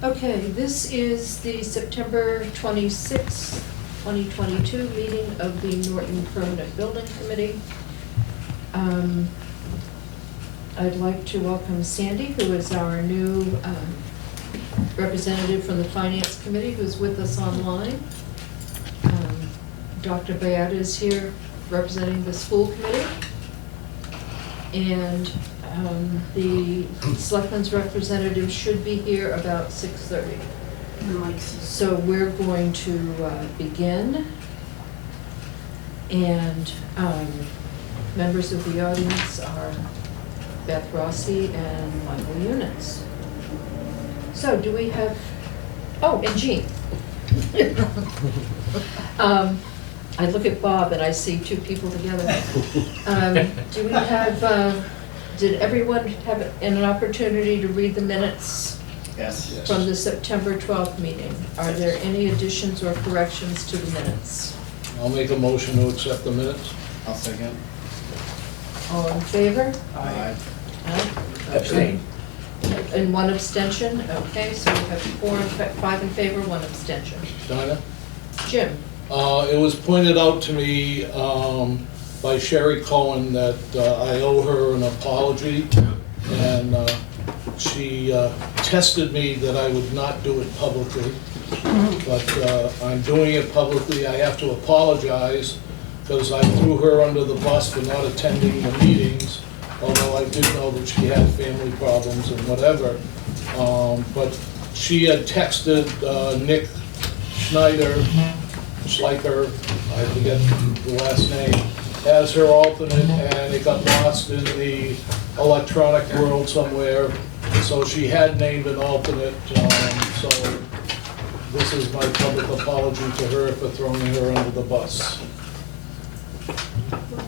Okay, this is the September 26th, 2022 meeting of the Norton Permanent Building Committee. I'd like to welcome Sandy, who is our new representative from the Finance Committee, who's with us online. Dr. Bayat is here representing the school committee. And the Selectmen's representative should be here about 6:30. So we're going to begin. And members of the audience are Beth Rossi and Michael Eunice. So do we have, oh, and Jean. I look at Bob and I see two people together. Do we have, did everyone have an opportunity to read the minutes? Yes. From the September 12th meeting? Are there any additions or corrections to the minutes? I'll make a motion to accept the minutes. I'll second. All in favor? Aye. Aye. Abstain. And one abstention? Okay, so we have 5 in favor, 1 abstention. Dinah? Jim? It was pointed out to me by Sherry Cohen that I owe her an apology, and she tested me that I would not do it publicly, but I'm doing it publicly. I have to apologize because I threw her under the bus for not attending the meetings, although I did know that she had family problems and whatever. But she had texted Nick Schneider, Schleicher, I forget the last name, as her alternate, and it got lost in the electronic world somewhere. So she had named an alternate, so this is my public apology to her for throwing her under the bus.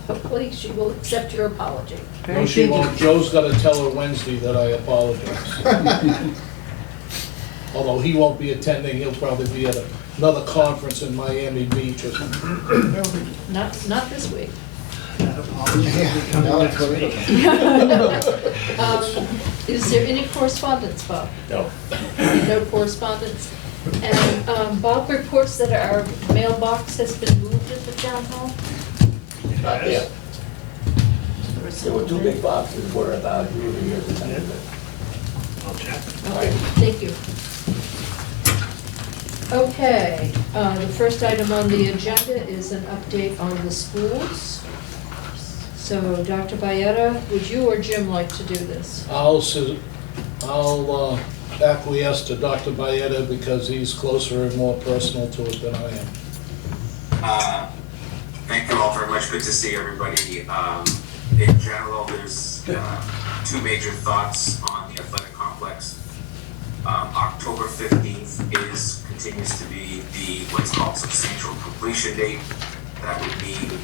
Hopefully she will accept your apology. No, she won't. Joe's gotta tell her Wednesday that I apologize. Although he won't be attending, he'll probably be at another conference in Miami Beach or something. Not this week. No, it's great. Is there any correspondence, Bob? No. No correspondence. And Bob reports that our mailbox has been moved at the town hall. Yeah. There were 2 big boxes, were about you over here. I'll check. Okay, thank you. Okay, the first item on the agenda is an update on the schools. So, Dr. Bayetta, would you or Jim like to do this? I'll acquiesce to Dr. Bayetta because he's closer and more personal to it than I am. Thank you all very much. Good to see everybody. In general, there's 2 major thoughts on the athletic complex. October 15th continues to be the what's called substantial completion date. That would mean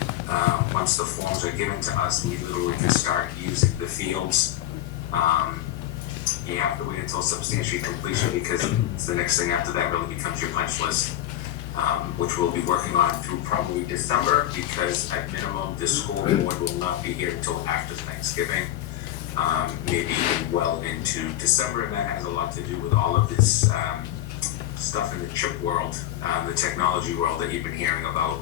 once the forms are given to us, we literally can start using the fields. You have to wait until substantial completion because the next thing after that really becomes your punch list. Which we'll be working on through probably December, because at minimum, the school board will not be here until after Thanksgiving, maybe even well into December, and that has a lot to do with all of this stuff in the chip world, the technology world that you've been hearing about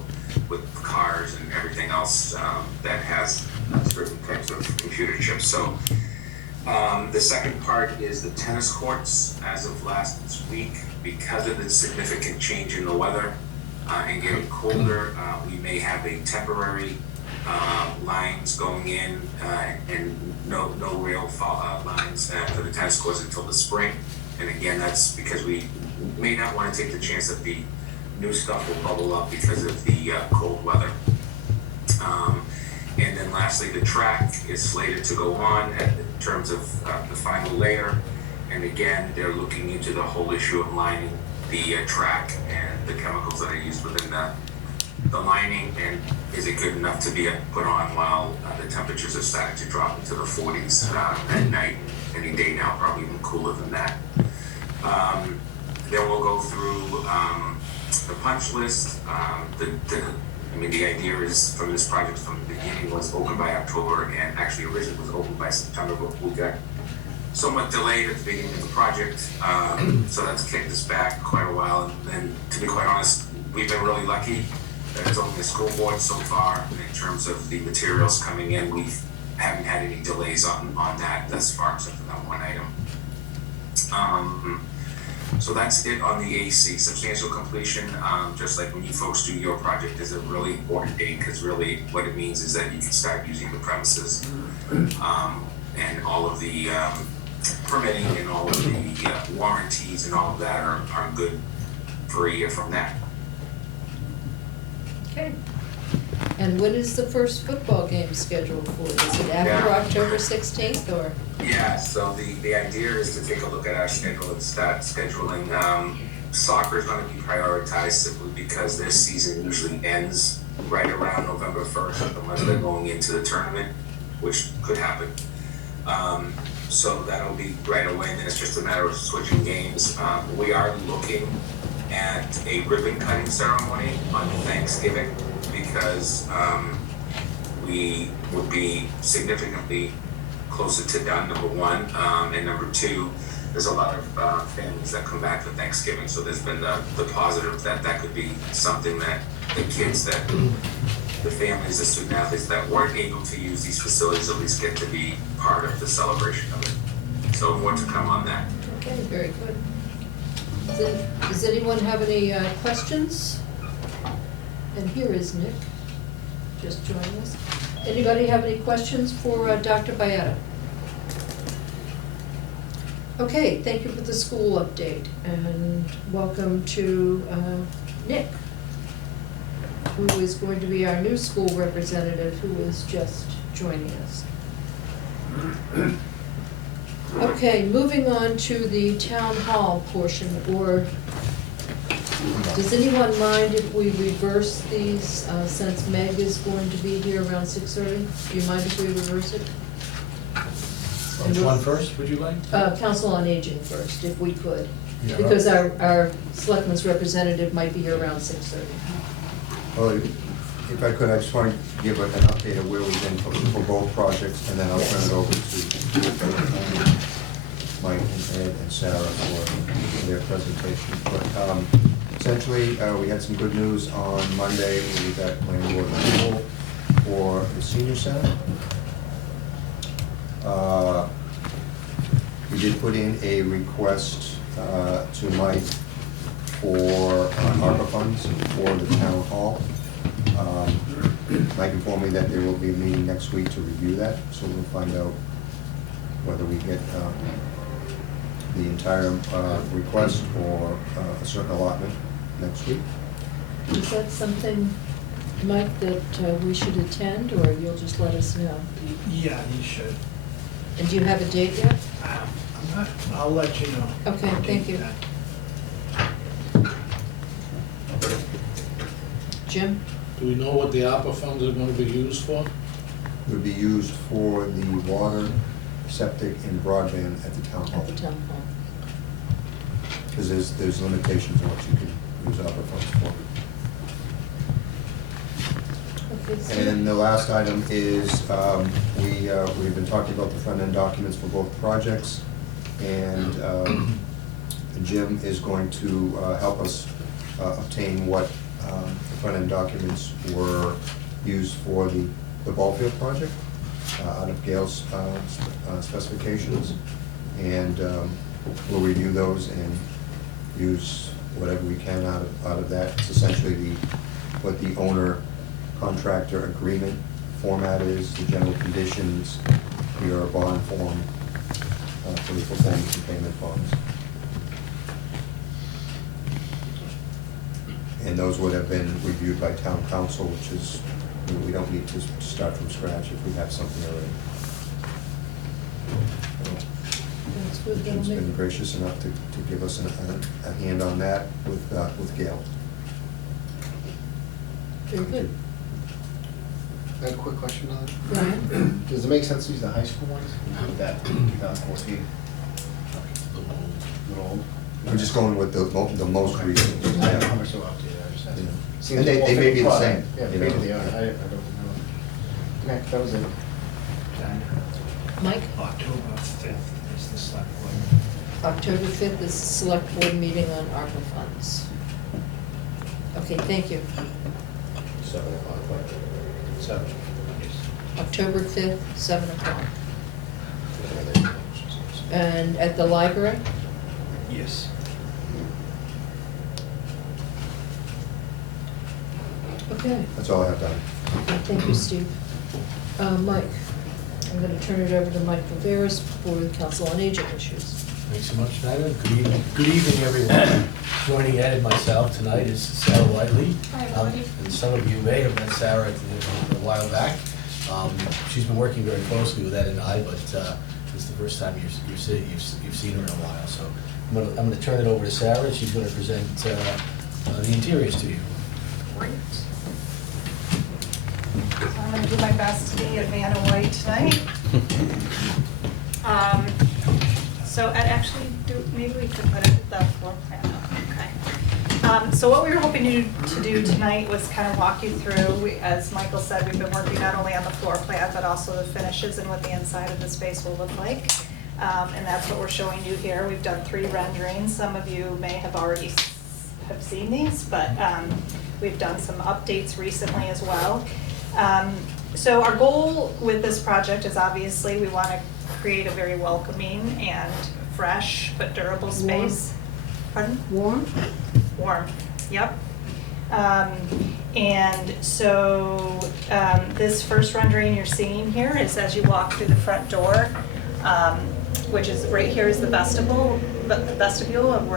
with cars and everything else that has certain types of computer chips. So the second part is the tennis courts. As of last week, because of the significant change in the weather and getting colder, we may have a temporary lines going in and no rail lines for the tennis courts until the spring. And again, that's because we may not want to take the chance that the new stuff will bubble up because of the cold weather. And then lastly, the track is slated to go on in terms of the final layer. And again, they're looking into the whole issue of lining the track and the chemicals that are used within the lining, and is it good enough to be put on while the temperatures are starting to drop into the 40s at night, any day now, probably even cooler than that. Then we'll go through the punch list. The idea is from this project from the beginning was open by October, and actually originally was open by September, but we got somewhat delayed at the beginning of the project, so that's kicked us back quite a while. And to be quite honest, we've been really lucky that it's only the school board so far in terms of the materials coming in. We haven't had any delays on that thus far, except for that one item. So that's it on the AC. Substantial completion, just like when you folks do your project, is a really important date, because really what it means is that you can start using the premises, and all of the permitting and all of the warranties and all of that are good for a year from that. Okay. And when is the first football game scheduled for? Is it after Yeah. October 16th or? Yeah, so the idea is to take a look at our schedule and start scheduling. Soccer is going to be prioritized simply because their season usually ends right around November 1st, unless they're going into the tournament, which could happen. So that'll be right away, and then it's just a matter of switching games. We are looking at a ribbon cutting ceremony on Thanksgiving, because we would be significantly closer to done, number one, and number two, there's a lot of families that come back for Thanksgiving, so there's been the positive that could be something that the kids, that the families, the student athletes that weren't able to use these facilities at least get to be part of the celebration of it. So more to come on that. Okay, very good. Does anyone have any questions? And here is Nick, just joining us. Anybody have any questions for Dr. Byetta? Okay, thank you for the school update, and welcome to Nick, who is going to be our new school representative, who is just joining us. Okay, moving on to the town hall portion, or does anyone mind if we reverse these, since Meg is going to be here around 6:30? Do you mind if we reverse it? Which one first, would you like? Council on Aging first, if we could, Yeah. because our selectmen's representative might be here around 6:30. Well, if I could, I just want to give an update of where we've been for both projects, and then I'll turn it over to Mike and Ed and Sarah for their presentation. But essentially, we had some good news on Monday. We got planning board approval for the senior center. We did put in a request to Mike for ARPA funds for the town hall. Mike informed me that there will be a meeting next week to review that, so we'll find out whether we get the entire request or a certain allotment next week. Is that something, Mike, that we should attend, or you'll just let us know? Yeah, you should. And do you have a date yet? I'm not, I'll let you know. Okay, thank you. Jim? Do we know what the ARPA funds are gonna be used for? Would be used for the water, septic, and broadband at the town hall. At the town hall. Because there's limitations on what you can use ARPA funds for. Okay, so And the last item is, we've been talking about the front-end documents for both projects, and Jim is going to help us obtain what the front-end documents were used for the ball field project, out of Gail's specifications, and we'll review those and use whatever we can out of that. It's essentially what the owner contractor agreement format is, the general conditions, your bond form for the performance and payment bonds. And those would have been reviewed by town council, which is, we don't need to start from scratch if we have something already. that's good, that'll Jim's make, been gracious enough to give us a hand on that with Gail. very good. I have a quick question on that. Brian? Does it make sense to use the high school ones with that 2014? Little old? We're just going with the most recent. I don't know how Yeah. much they're up to, I just asked. Yeah. Seems And they more may fitting be the product. same, Yeah, you maybe know. they are, I don't know. Okay, that was it. Mike? October 5th is the October 5th is the select board meeting on ARPA funds. Okay, thank you. 7 o'clock, right? 7, yes. October 5th, 7 o'clock. And at the library? Yes. Okay, That's all I have done. thank you, Steve. Mike, I'm gonna turn it over to Mike Viveras for the Council on Aging issues. Thanks so much, Nina. Good evening, everyone. Joining Ed and myself tonight is Sarah Whiteley. And some of you may have met Sarah a while back. She's been working very closely with Ed and I, but it's the first time you've seen her in a while. So I'm gonna turn it over to Sarah. She's gonna present the interiors to you. Great. So I'm going to do my best to be a Vanna White tonight. So Ed, actually, maybe we could put the floor plan up. Okay. So what we were hoping to do tonight was kind of walk you through, as Michael said, we've been working not only on the floor plan, but also the finishes and what the inside of the space will look like. And that's what we're showing you here. We've done 3 renderings. Some of you may have already have seen these, but we've done some updates recently as well. So our goal with this project is obviously we want to create a very welcoming and fresh but durable space. Pardon? Warm? Warm, yep. And so this first rendering you're seeing here is as you walk through the front door, which is right here is the vestibule, and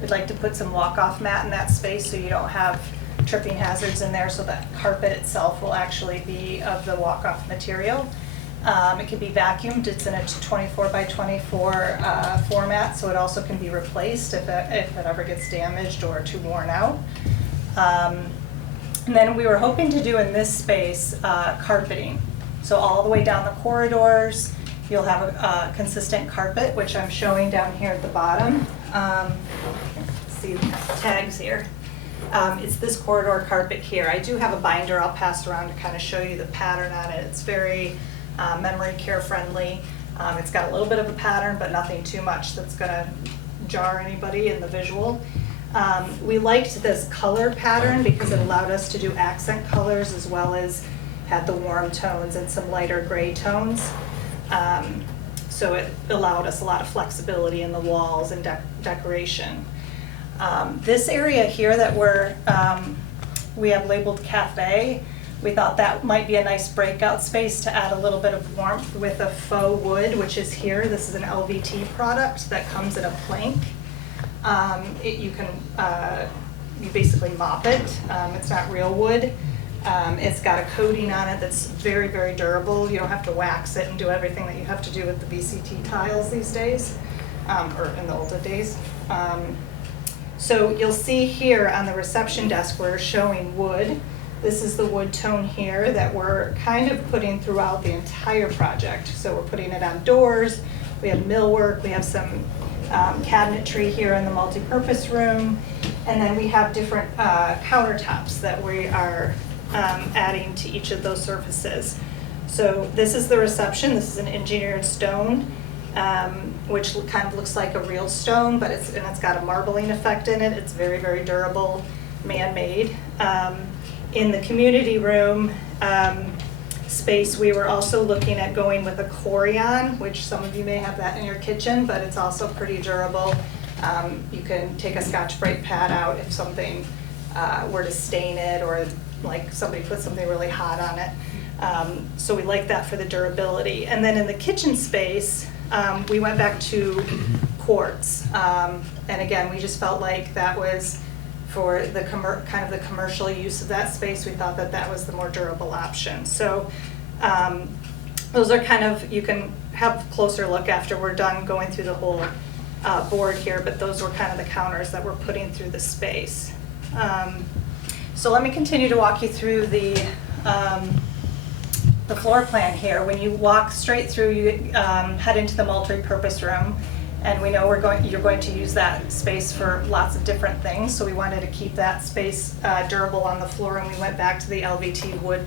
we'd like to put some walk-off mat in that space so you don't have tripping hazards in there, so that carpet itself will actually be of the walk-off material. It can be vacuumed. It's in a 24 by 24 format, so it also can be replaced if it ever gets damaged or too worn out. And then we were hoping to do in this space carpeting. So all the way down the corridors, you'll have a consistent carpet, which I'm showing down here at the bottom. See the tags here. It's this corridor carpet here. I do have a binder I'll pass around to kind of show you the pattern on it. It's very memory care friendly. It's got a little bit of a pattern, but nothing too much that's gonna jar anybody in the visual. We liked this color pattern because it allowed us to do accent colors as well as had the warm tones and some lighter gray tones. So it allowed us a lot of flexibility in the walls and decoration. This area here that we have labeled cafe, we thought that might be a nice breakout space to add a little bit of warmth with a faux wood, which is here. This is an LVT product that comes in a plank. You basically mop it. It's not real wood. It's got a coating on it that's very, very durable. You don't have to wax it and do everything that you have to do with the VCT tiles these days, or in the older days. So you'll see here on the reception desk, we're showing wood. This is the wood tone here that we're kind of putting throughout the entire project. So we're putting it on doors, we have millwork, we have some cabinetry here in the multi-purpose room, and then we have different countertops that we are adding to each of those surfaces. So this is the reception. This is an engineered stone, which kind of looks like a real stone, but it's got a marbling effect in it. It's very, very durable, man-made. In the community room space, we were also looking at going with a Corian, which some of you may have that in your kitchen, but it's also pretty durable. You can take a Scotch-Brite pad out if something were to stain it, or like somebody put something really hot on it. So we like that for the durability. And then in the kitchen space, we went back to quartz. And again, we just felt like that was for the kind of the commercial use of that space. We thought that that was the more durable option. So those are kind of, you can have a closer look after we're done going through the whole board here, but those were kind of the counters that we're putting through the space. So let me continue to walk you through the floor plan here. When you walk straight through, you head into the multi-purpose room, and we know you're going to use that space for lots of different things, so we wanted to keep that space durable on the floor, and we went back to the LVT wood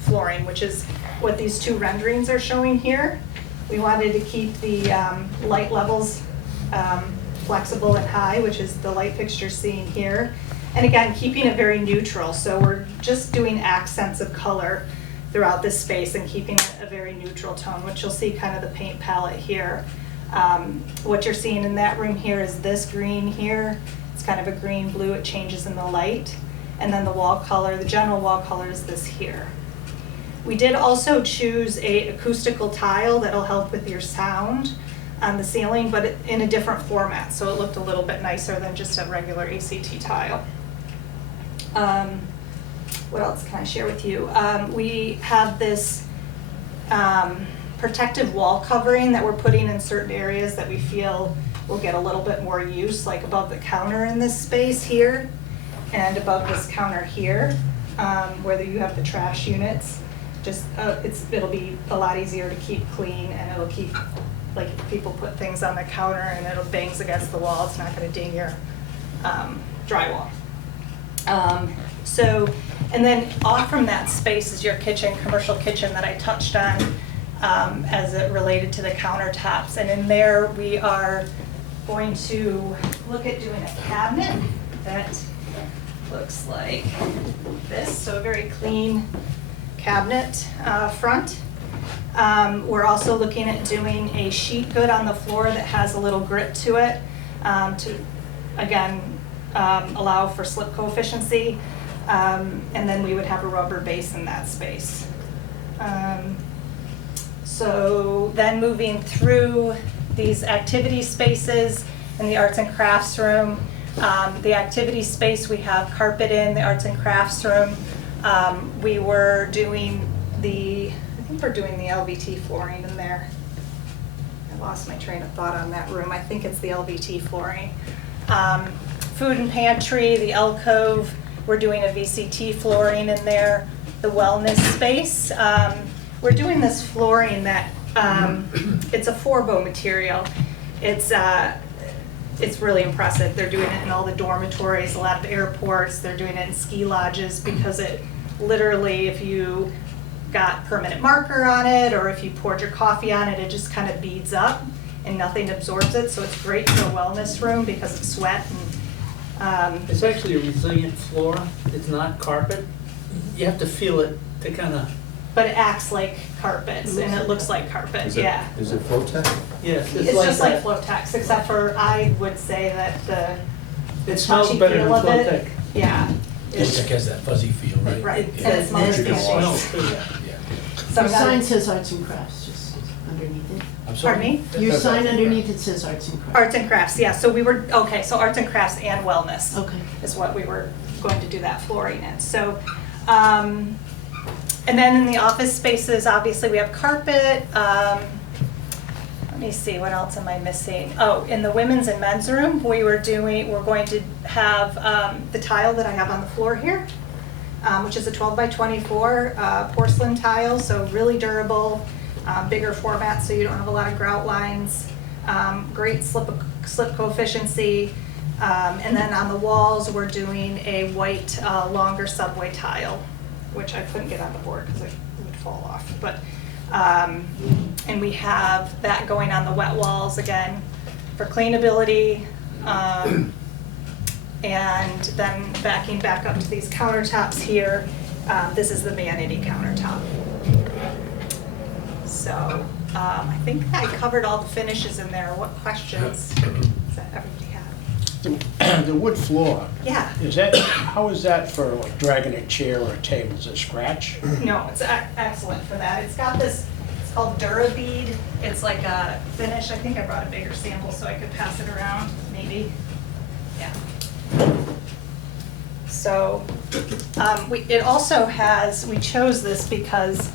flooring, which is what these two renderings are showing here. We wanted to keep the light levels flexible and high, which is the light fixture seen here. And again, keeping it very neutral, so we're just doing accents of color throughout this space and keeping it a very neutral tone, which you'll see kind of the paint palette here. What you're seeing in that room here is this green here. It's kind of a green blue, it changes in the light. And then the wall color, the general wall color is this here. We did also choose a acoustical tile that'll help with your sound on the ceiling, but in a different format, so it looked a little bit nicer than just a regular ACT tile. What else can I share with you? We have this protective wall covering that we're putting in certain areas that we feel will get a little bit more use, like above the counter in this space here, and above this counter here, where you have the trash units. Just it'll be a lot easier to keep clean, and it'll keep, like if people put things on the counter and it'll bangs against the wall, it's not going to ding your drywall. And then off from that space is your kitchen, commercial kitchen that I touched on as it related to the countertops. And in there we are going to look at doing a cabinet that looks like this, so a very clean cabinet front. We're also looking at doing a sheet good on the floor that has a little grit to it to, again, allow for slip coefficiency. And then we would have a rubber base in that space. So then moving through these activity spaces in the arts and crafts room. The activity space we have carpet in, the arts and crafts room. We were doing I think we're doing the LVT flooring in there. I lost my train of thought on that room. I think it's the LVT flooring. Food and pantry, the alcove, we're doing a VCT flooring in there. The wellness space, we're doing this flooring that, it's a 4-bow material. It's really impressive. They're doing it in all the dormitories, a lot of airports. They're doing it in ski lodges because it literally, if you got permanent marker on it or if you poured your coffee on it, it just kind of beads up and nothing absorbs it. So it's great for a wellness room because it's sweat. And, it's actually a resilient floor. It's not carpet. You have to feel it to kind of. but it acts like carpets and it looks like carpet, yeah. Is it Flotex? Yes, It's just like Flotex, except for I would say that it smells touchy better than feel of it, Flotex. yeah. Flotex has that fuzzy feel, right? Right, Yeah. and it smells You can fancy. wash. Yeah. So Your that- sign says arts and crafts, just underneath it. I'm sorry? Pardon me? Your That's sign arts and underneath it says arts and crafts. Arts and crafts, yeah, so we were, okay, so arts and crafts and wellness. Okay. Is what we were going to do that flooring in. So, and then in the office spaces, obviously we have carpet. Let me see, what else am I missing? Oh, in the women's and men's room, we're going to have the tile that I have on the floor here, which is a 12 by 24 porcelain tile, so really durable, bigger format, so you don't have a lot of grout lines. Great slip coefficiency. And then on the walls, we're doing a white, longer subway tile, which I couldn't get on the board because it would fall off. But, and we have that going on the wet walls again for cleanability. And then backing back up to these countertops here, this is the vanity countertop. So I think I covered all the finishes in there. What questions does that everybody have? The wood floor, Yeah. how is that for like dragging a chair or a table? Is it scratch? No, it's excellent for that. It's got this, it's called DuraBead. It's like a finish. I think I brought a bigger sample so I could pass it around, maybe. Yeah. So it also has, we chose this because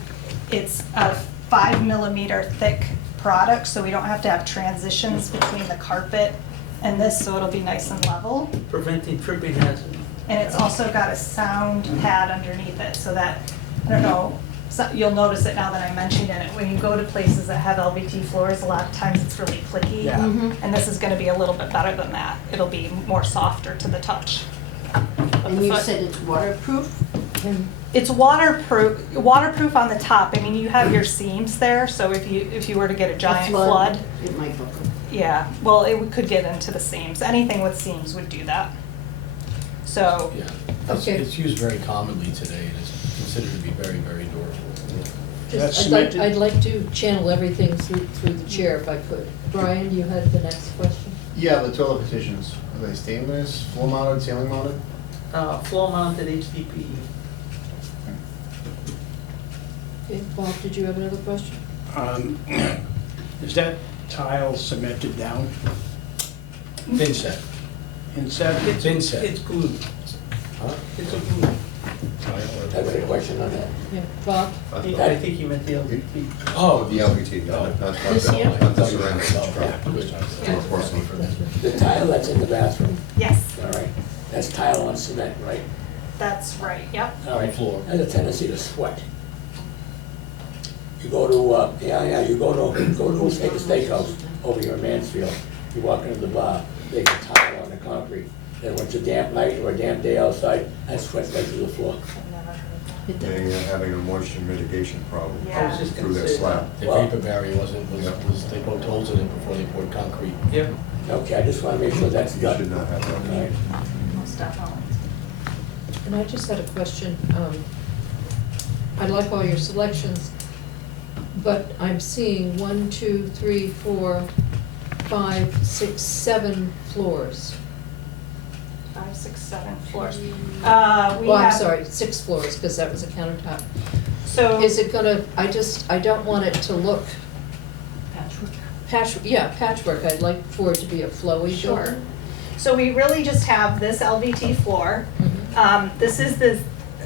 it's a 5 millimeter thick product, so we don't have to have transitions between the carpet and this, so it'll be nice and level. Preventing tripping hazard. And it's also got a sound pad underneath it, so that, I don't know, you'll notice it now that I mentioned it. When you go to places that have LVT floors, a lot of times it's really clicky. Yeah. And this is gonna be a little bit better than that. It'll be more softer to the touch. of And the you foot. said it's waterproof? It's waterproof on the top. I mean, you have your seams there, so if you were to get a giant flood, It might buckle. yeah, well, could get into the seams. Anything with seams would do that. So, Yeah, Okay. it's used very commonly today, and it's considered to be very, very durable. That's I'd like to channel everything through the chair if I could. Brian, you had the next question? Yeah, the toilet petitions, are they stainless, floor mounted, ceiling mounted? Floor mounted HDPE. Okay, Bob, did you have another question? Is that tile cemented down, Thin set, inset? thin set. It's glued. Huh? It's a glue. I have a question on that. Yeah, Bob? I think he meant the LVP. Oh, the LVT, not This here? the ceramic. Yeah. Porcelain. The tile that's in the bathroom, yes, all right, that's tile on cement, right? that's right, yep. All right, Floor. has a tendency to sweat. You go to, you go to take a steakhouse over here in Mansfield, you walk into the bar, they got tile on the concrete. Then when it's a damp night or a damp day outside, that sweats right through the floor. They are having a moisture mitigation problem Yeah. I was just through gonna their say slab. that. The vapor barrier they poked holes in it before they poured concrete. Yep. Okay, I just wanna make sure that's You done. should not have All that. right. Most definitely. And I just had a question. I like all your selections, but I'm seeing 1, 2, 3, 4, 5, 6, 7 floors. 5, 6, 7 floors. We Well, I'm have- sorry, 6 floors, because that was a countertop. So. Is it gonna, I don't want it to look Patchwork. patchwork. I'd like for it to be a flowy Sure. building. So we really just have this LVT floor. This is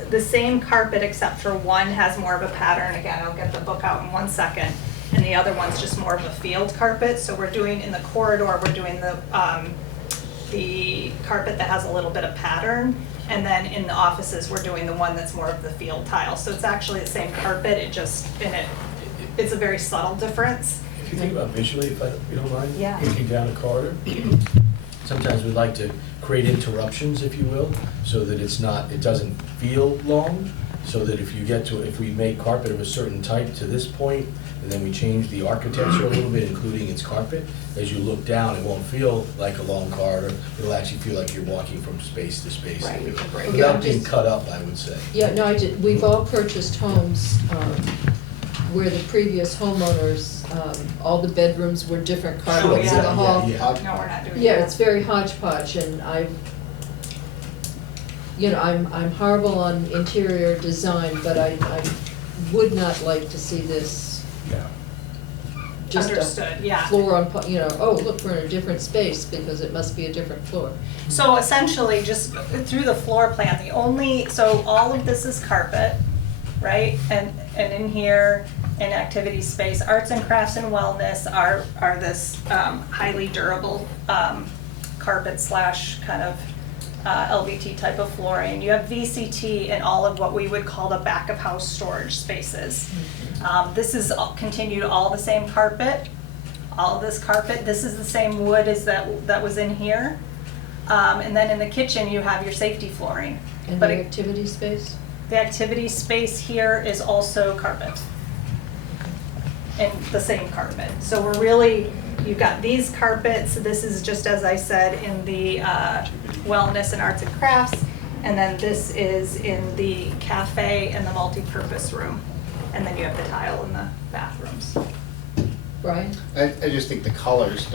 the same carpet except for one has more of a pattern. Again, I'll get the book out in 1 second. And the other one's just more of a field carpet. So we're doing, in the corridor, we're doing the carpet that has a little bit of pattern. And then in the offices, we're doing the one that's more of the field tile. So it's actually the same carpet, it's a very subtle difference. If you think about visually, if you don't mind, Yeah. looking down a corridor, sometimes we like to create interruptions, if you will, so that it doesn't feel long, so that if we make carpet of a certain type to this point, and then we change the architecture a little bit, including its carpet, as you look down, it won't feel like a long corridor, it'll actually feel like you're walking from space to space. Right, you can break it Without up. being cut up, I would say. Yeah, no, we've all purchased homes where the previous homeowners, all the bedrooms were different carpets in the yeah, hall. yeah. No, we're not doing that. Yeah, it's very hodgepodge, and I'm horrible on interior design, but I would not like to see this Yeah. just Understood, yeah. a floor on, oh, look, we're in a different space, because it must be a different floor. So essentially, just through the floor plan, so all of this is carpet, right? And in here, in activity space, arts and crafts and wellness are this highly durable carpet slash kind of LVT type of flooring. You have VCT in all of what we would call the back of house storage spaces. This is continued all the same carpet, all of this carpet. This is the same wood as that was in here. And then in the kitchen, you have your safety flooring. And But the activity space? the activity space here is also carpet. And the same carpet. So we're really, you've got these carpets, this is just as I said in the wellness and arts and crafts. And then this is in the cafe and the multi-purpose room. And then you have the tile in the bathrooms. Brian? I just think the colors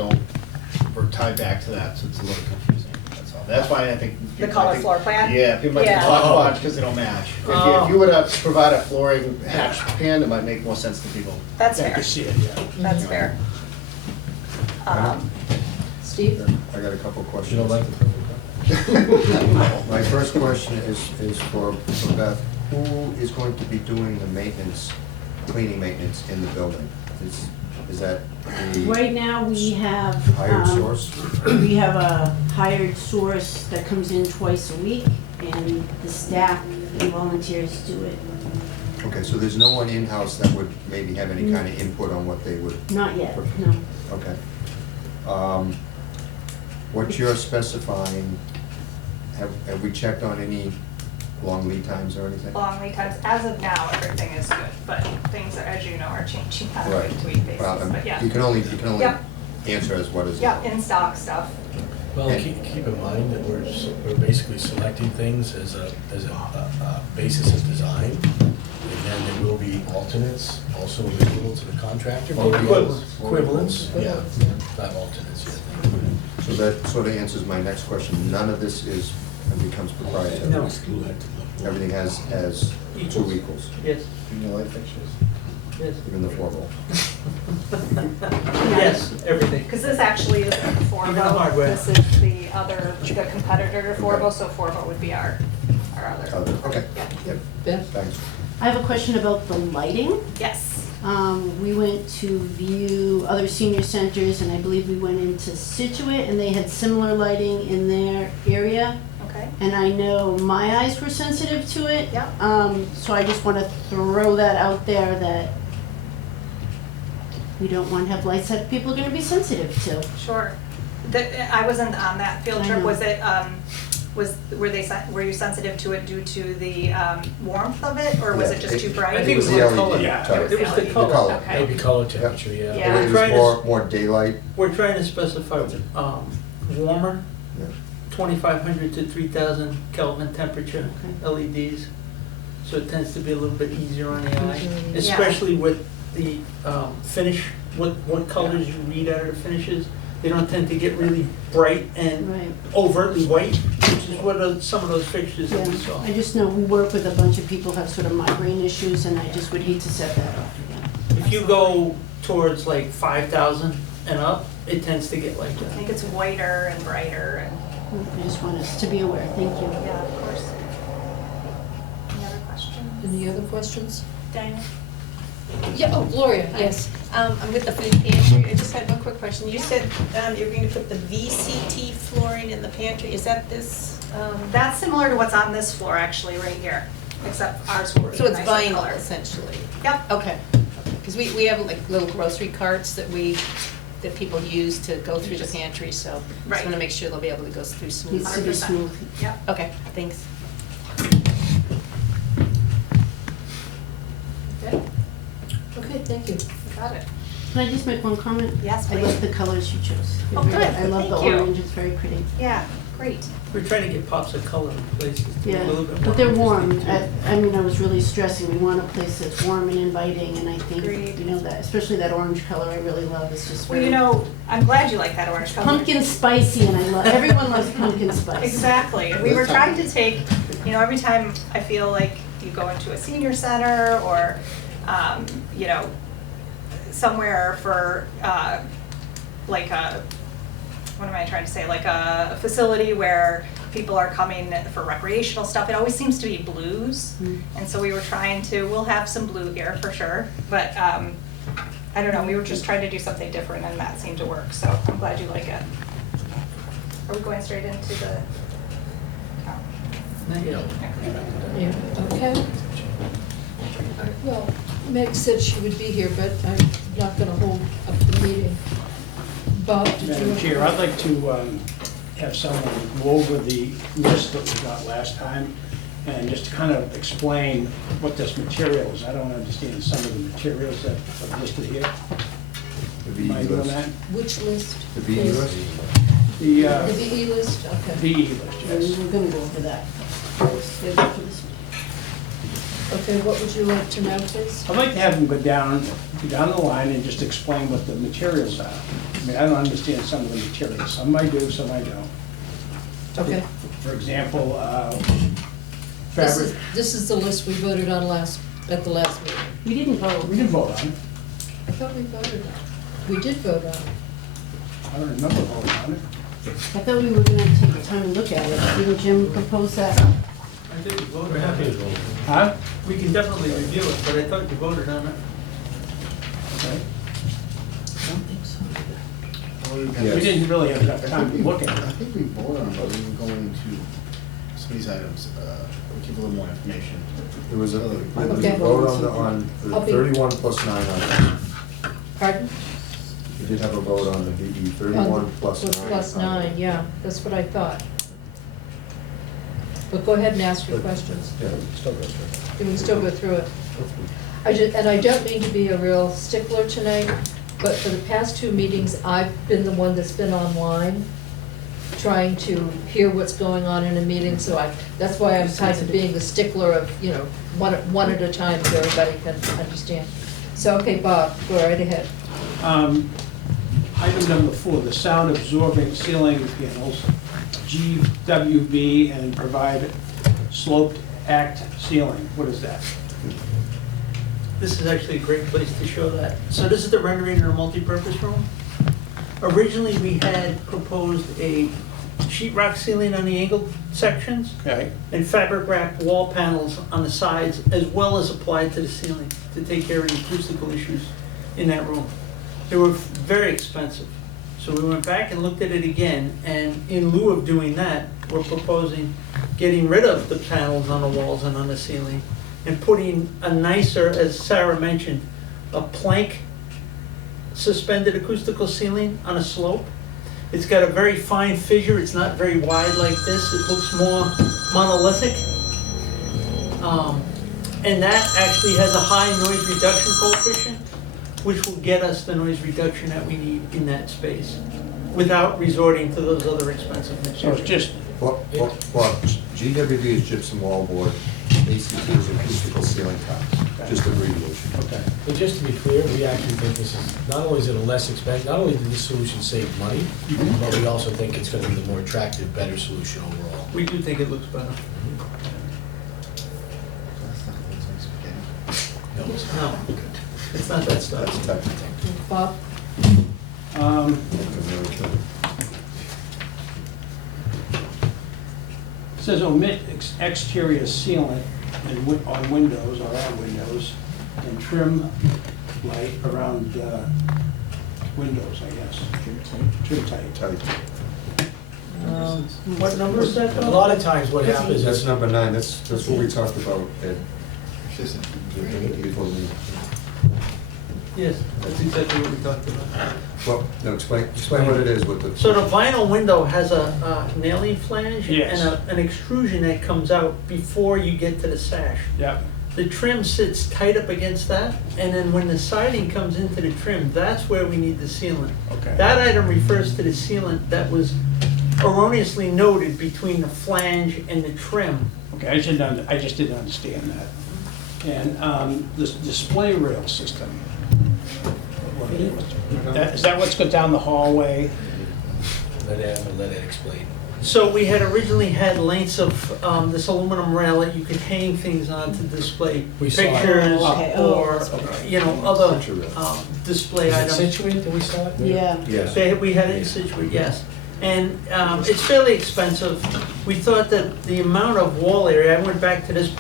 we're tied back to that, so it's a little confusing, that's all. That's why I think. The color floor plan? Yeah, people might Yeah. think hodgepodge because they don't match. If you were to provide a flooring hatch pan, it might make more sense to people. That's I fair, can see it, yeah. that's fair. Steve? I got a couple of questions. You don't like the purple? My first question is for Beth. Who is going to be doing the maintenance, cleaning maintenance in the building? Is that the Right now, we have. hired source? We have a hired source that comes in twice a week, and the staff and volunteers do it. Okay, so there's no one in-house that would maybe have any kind of input on what they would? Not yet, no. Okay. What you're specifying, have we checked on any long lead times or anything? Long lead times, as of now, everything is good, but things, as you know, are changing on a Right. week-to-week basis, Well, but yeah. you can only Yep. answer as what is. Yeah, in stock stuff. Well, keep in mind that we're basically selecting things as a basis of design, and then there will be alternates also available to the contractor. Oh, Maybe equivalents. Equivalents, yeah, not alternates yet. So that sort of answers my next question. None of this is, becomes proprietary? No. Everything has two equals, Yes, Junior light fixtures. yes. even the 4-volt. Yes, everything. Because this actually isn't Even the Forvo, hardware. this is the competitor to Forvo, so Forvo would be our other. Okay, Yeah. yep, Beth? thanks. I have a question about the lighting. Yes. We went to view other senior centers, and I believe we went into Situate, and they had similar lighting in their area. Okay. And I know my eyes were sensitive to it. Yeah. So I just want to throw that out there that we don't want to have lights that people are going to be sensitive to. Sure. I wasn't on that field I trip. know. Was it, were you sensitive to it due to the warmth of it, or was Yeah, it just too it- bright? I think it was the the LED color. type. It was the LED. color. color. Okay. Maybe color temperature, yeah. Yeah. It Trying was to- more daylight. We're trying to specify, warmer, Yeah. 2,500 to 3,000 Kelvin temperature Okay. LEDs. So it tends to be a little bit easier on the eye, Mhm. especially with the finish, what colors you read out of the finishes. They don't tend to get really bright and Right. overtly white, which is what some of those fixtures that we Yeah. saw. I just know we work with a bunch of people who have sort of migraine issues, and I just would hate to set that off again. If you go towards like 5,000 and up, it tends to get like I that. think it's whiter and brighter and, I just want us to be aware. Thank you. yeah, of course. Any other questions? Any other questions? Diana? Yeah, oh, Gloria, yes. I'm with the food pantry. I just had one quick question. You said you're going to put the VCT flooring in the pantry. Is that this? That's similar to what's on this floor, actually, right here, except ours will be So a it's nicer vinyl color. essentially? Yep. Okay. Because we have like little grocery carts that people use to go through the pantry, so Right. just want to make sure they'll be able to go through Needs smoothly. to be 100%. smooth. Yep. Okay, thanks. Good. Okay, thank you. Got it. Can I just make one comment? Yes, I please. love the colors you chose. Oh, good. I love the Thank you. orange, it's very pretty. Yeah, great. We're trying to get pops of color in places to be a Yeah, little bit more. but they're warm. interesting, too. I mean, I was really stressing, we want a place that's warm and inviting, and I think, Agreed. you know, that, especially that orange color I really love, it's just Well, very. you know, I'm glad you like that orange color. Pumpkin spicy, and I love, everyone loves pumpkin spice. Exactly, and we were trying to take, you know, every time I feel like you go into a senior center or, you know, somewhere for, like a, what am I trying to say, like a facility where people are coming for recreational stuff, it always seems to be blues. Mm. And so we were trying to, we'll have some blue here for sure, but, I don't know, we were just trying to do something different and that seemed to work, so I'm glad you like it. Are we going straight into the? Not yet. Yeah, okay. All right, well, Meg said she would be here, but I'm not gonna hold up the meeting. Bob, did you? Madam Chair, I'd like to have someone go over the list that we got last time and just kind of explain what this material is. I don't understand some of the materials that are listed here. The Am I VE doing list. that? Which list? The VE please? list? The The VE list, okay. VE list, And yes. we're gonna go over that first, for this one. Okay, what would you like to know, please? I'd like to have them go down the line and just explain what the materials are. I mean, I don't understand some of the materials. Some I do, some I don't. Okay. For example, fabric, This is the list we voted on at the last meeting. We didn't vote. we didn't vote on it. I thought we voted on it. We did vote on it. I don't remember voting on it. I thought we were gonna take the time and look at it. Didn't Jim propose that? I think we voted. We're happy to vote. Huh? We can definitely review it, but I thought you voted on it. Okay. I don't think so. We Yes. didn't really have enough time to look at I it. think we voted on it, but we were going to some of these items, give a little more information. There was a Okay. vote on the I'll be- 31 plus 9 items. Pardon? You did have a vote on the VE 31 plus 9. Plus 9, yeah, that's what I thought. But go ahead and ask your questions. Yeah, still go through. You can still go through it. And I don't mean to be a real stickler tonight, but for the past 2 meetings, I've been the one that's been online, trying to hear what's going on in a meeting, so that's why I'm kind of being the stickler of, one at a time so everybody can understand. So, okay, Bob, go right ahead. Item number 4, the sound absorbing ceiling panels, GWB, and provide sloped act ceiling. What is that? This is actually a great place to show that. So this is the rendering in a multi-purpose room. Originally, we had proposed a sheetrock ceiling on the angled sections Okay. and fabric wrapped wall panels on the sides, as well as applied to the ceiling to take care of the acoustical issues in that room. They were very expensive. So we went back and looked at it again, and in lieu of doing that, we're proposing getting rid of the panels on the walls and on the ceiling and putting a nicer, as Sarah mentioned, a plank suspended acoustical ceiling on a slope. It's got a very fine fissure. It's not very wide like this. It looks more monolithic. And that actually has a high noise reduction coefficient, which will get us the noise reduction that we need in that space without resorting to those other expensive So materials. it's just, Well, GWB is gypsum wall board, ACT is acoustical ceiling tiles, just abbreviation. okay. But just to be clear, we actually think this is, not only is it a less expensive, not only did this solution save money, but we also think it's gonna be the more attractive, better solution overall. We do think it looks better. No, it's No, it's not that stuff. That's technical. Bob? It says omit exterior sealant on windows or on windows and trim light around windows, I guess. Trim tight. Tight. What number is that? A lot of times what happens That's is, number 9, that's what we talked about, Ed. Before we- Yes, that's exactly what we talked about. Well, no, explain what it is with the. So the vinyl window has a nailing flange Yes. and an extrusion that comes out before you get to the sash. Yeah. The trim sits tight up against that, and then when the siding comes into the trim, that's where we need the sealant. Okay. That item refers to the sealant that was erroneously noted between the flange and the trim. Okay, I just didn't understand that. And this display rail system, is that what's got down the hallway? let Ed explain. So we had originally had lengths of this aluminum rail that you could hang things on to display We saw it. pictures Okay. or, other Situate. display Is it items. Situate that we saw it? Yeah. Yes. We had it in Situate, yes. And it's fairly expensive. We thought that the amount of wall area, I went back to this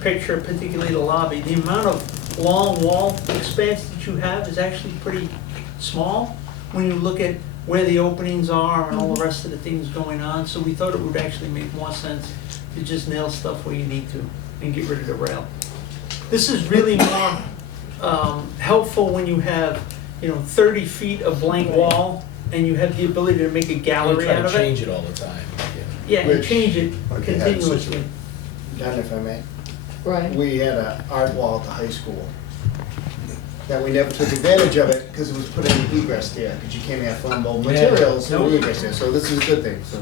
picture, particularly the lobby, the amount of long wall expanse that you have is actually pretty small when you look at where the openings are and all the rest of the things going on. So we thought it would actually make more sense to just nail stuff where you need to and get rid of the rail. This is really more helpful when you have, 30 feet of blank wall and you have the ability to make a We gallery try out to of it. change it all the time. Yeah, and Which- change it Like they had in continuously. Situate. John, if I may, Brian? we had an art wall at the high school that we never took advantage of it because it was put in the egress there, because you can't have flammable materials in the egress there, so this is a good thing. So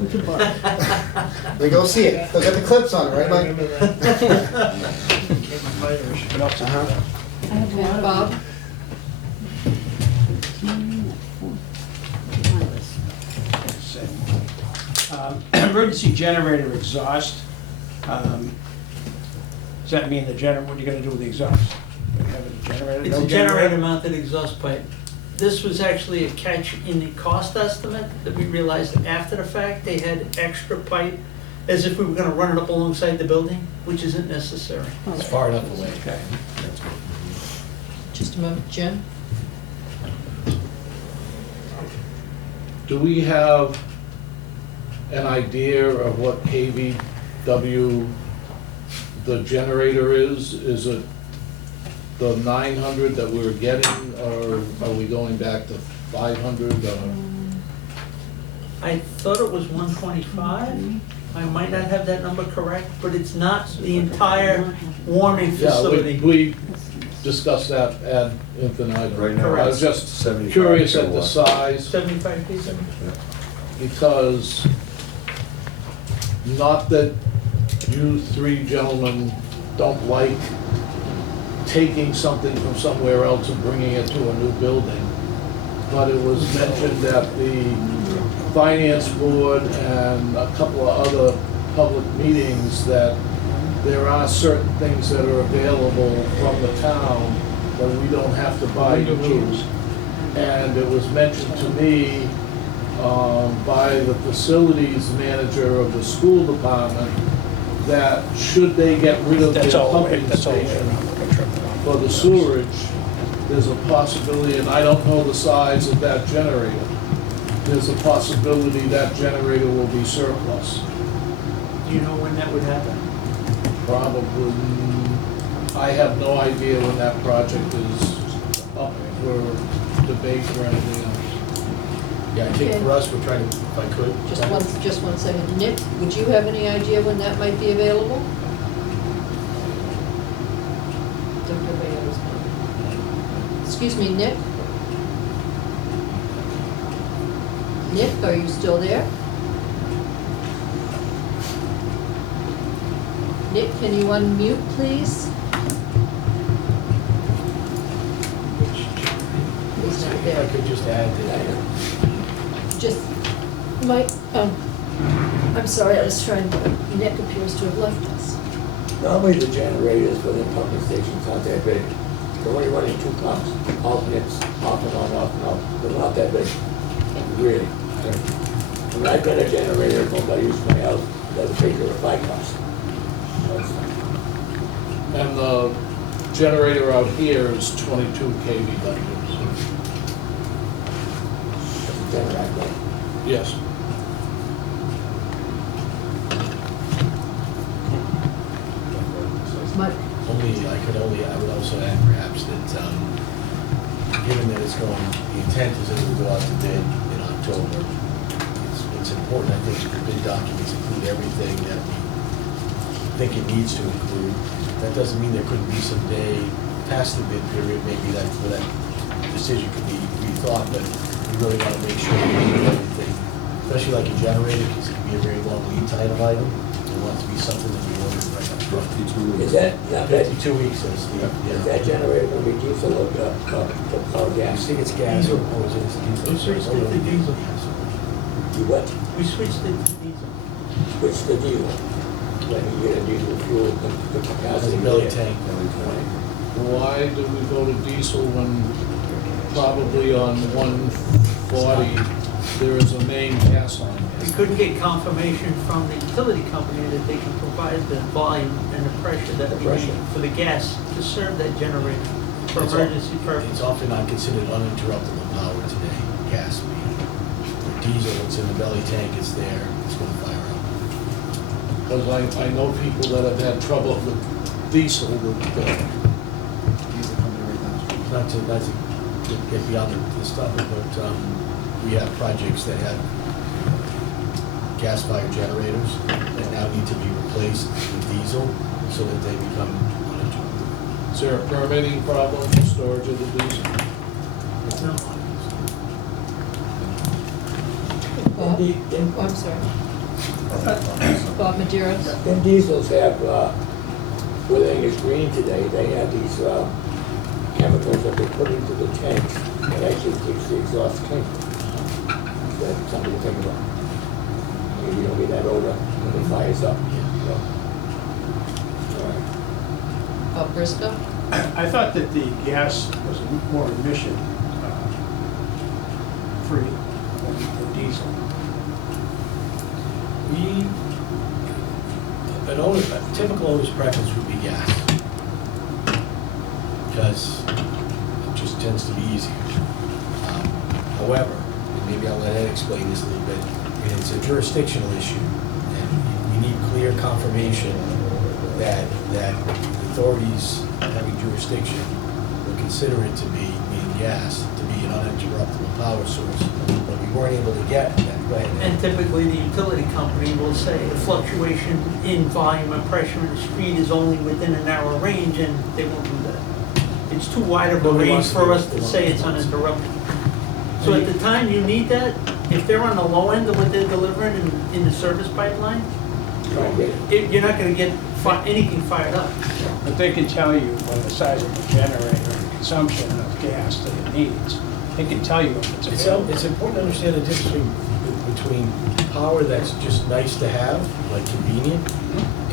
we go see it, they'll get the clips on it, right, Mike? What else? Uh-huh. I have a lot of Bob? Emergency generator exhaust. Does that mean what are you gonna do with the exhaust? You have a generator? It's No a generator mounted exhaust pipe. This was actually a catch in the cost estimate that we realized after the fact. They had extra pipe as if we were gonna run it up alongside the building, which isn't necessary. It's far enough away. Okay. Just a moment, Jim? Do we have an idea of what KVW the generator is? Is it the 900 that we were getting, or are we going back to 500? I thought it was 125. I might not have that number correct, but it's not the entire warming Yeah, facility. we discussed that ad infinitum. Right now, I was it's just 75 curious at the kilowatts. size, 75 feet? because not that you three gentlemen don't like taking something from somewhere else and bringing it to a new building, but it was mentioned at the finance board and a couple of other public meetings that there are certain things that are available from the town that we don't have to buy new. And it was mentioned to me by the facilities manager of the school department that should they get rid of their That's all, pumping that's all. station for the sewerage, there's a possibility, and I don't know the size of that generator, there's a possibility that generator will be surplus. Do you know when that would happen? Probably, I have no idea when that project is up for debate or anything else. Yeah, I think for us, we're trying to, if I could. Just one second. Nick, would you have any idea when that might be available? Dr. Bayo's not. Excuse me, Nick? Nick, are you still there? Nick, can you unmute, please? He's not If I there. could just add that, Just, Mike, I'm sorry, I was trying to, Nick appears to have left us. Normally the generators for the pumping stations aren't that big. They're only running 2 pumps, alternates, off and on, off and on. They're not that big, really. When I've got a generator at home I use for my house, that's a bigger if I cost. And the generator out here is 22 kV. Generator. Yes. Mike? I would also add perhaps that, given that it's going, the intent is that it will go out to bid in October. It's important, I think, the bid documents include everything that we think it needs to include. That doesn't mean there couldn't be some day past the bid period, maybe that decision could be rethought, but we really want to make sure we do everything, especially like a generator, because it can be a very long lead time item. We want it to be something that we order right up front. 52 Is that, now that, 52 weeks, so Steve, is yeah. that generator gonna be diesel or I gas? think it's gas or is it diesel? We switched it to diesel. You what? We switched it to diesel. Switch the diesel. When you get a diesel fuel, the Has capacity. a belly there. tank. Why do we go to diesel when probably on 140, there is a main gas line? We couldn't get confirmation from the utility company that they can provide the volume and the pressure that we need for the gas to serve that generator for It's emergency It's purposes. often not considered uninterruptible power today, gas being. Diesel, it's in the belly tank, it's there, it's going to fire up. Because I know people that have had trouble with diesel with, Not to get beyond the stuff, but we have projects that have gas-fired generators that now need to be replaced with diesel so that they become uninterruptible. is there a permitting problem for storage of the diesel? No. Bob? Then Oh, I'm sorry. Bob Maderos? then diesels have, where everything is green today, they have these chemicals that they put into the tanks that actually keeps the exhaust clean. That's something to think about. Maybe you don't get that odor when it fires up. So, all right. Bob Briscoe? I thought that the gas was more emission free than diesel. A typical owner's preference would be gas. Because it just tends to be easier. However, and maybe I'll let Ed explain this a little bit, it's a jurisdictional issue, and we need clear confirmation that the authorities having jurisdiction will consider it to be, meaning gas, to be an uninterruptible power source. But we weren't able to get. Go ahead. And typically, the utility company will say the fluctuation in volume and pressure in the street is only within a narrow range, and they won't do that. It's too wide of a Nobody range wants to for do us it. to say it's uninterrupted. So at the time you need that, if they're on the low end of what they're delivering in the service pipeline, Try and get it. you're not gonna get anything fired up. But they can tell you what the size of the generator and consumption of gas that it needs. They can tell you if it's available. It's important to understand the difference between power that's just nice to have, like convenient,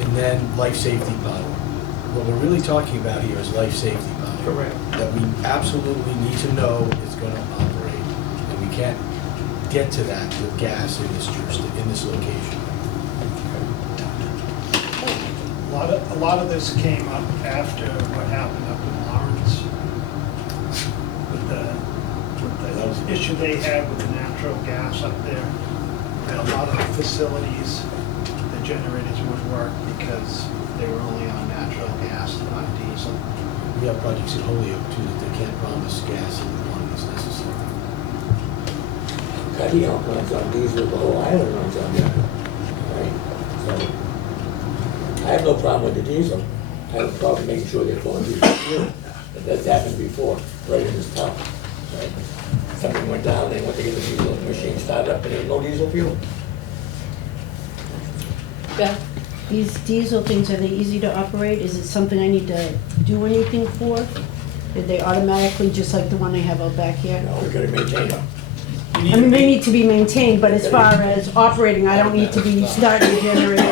and then life safety power. What we're really talking about here is life safety power. Correct. That we absolutely need to know it's gonna operate, and we can't get to that with gas in this location. A lot of this came up after what happened up in Lawrence with the issue they had with the natural gas up there. And a lot of facilities, the generators would work because they were only on natural gas, not diesel. We have projects in Holyoke too that they can't promise gas in the quantities necessary. Cuddy runs on diesel, the whole island runs on diesel, right? So, I have no problem with the diesel. I have a problem making sure they're flowing diesel fuel. That's happened before, right in this town, right? Something went down, they went to get the diesel, the machine started up, and there was no diesel fuel. Beth? These diesel things, are they easy to operate? Is it something I need to do anything for? Did they automatically, just like the one I have out back here? No, we gotta maintain them. I mean, they need to be maintained, but as far as operating, I don't need to be starting a generator.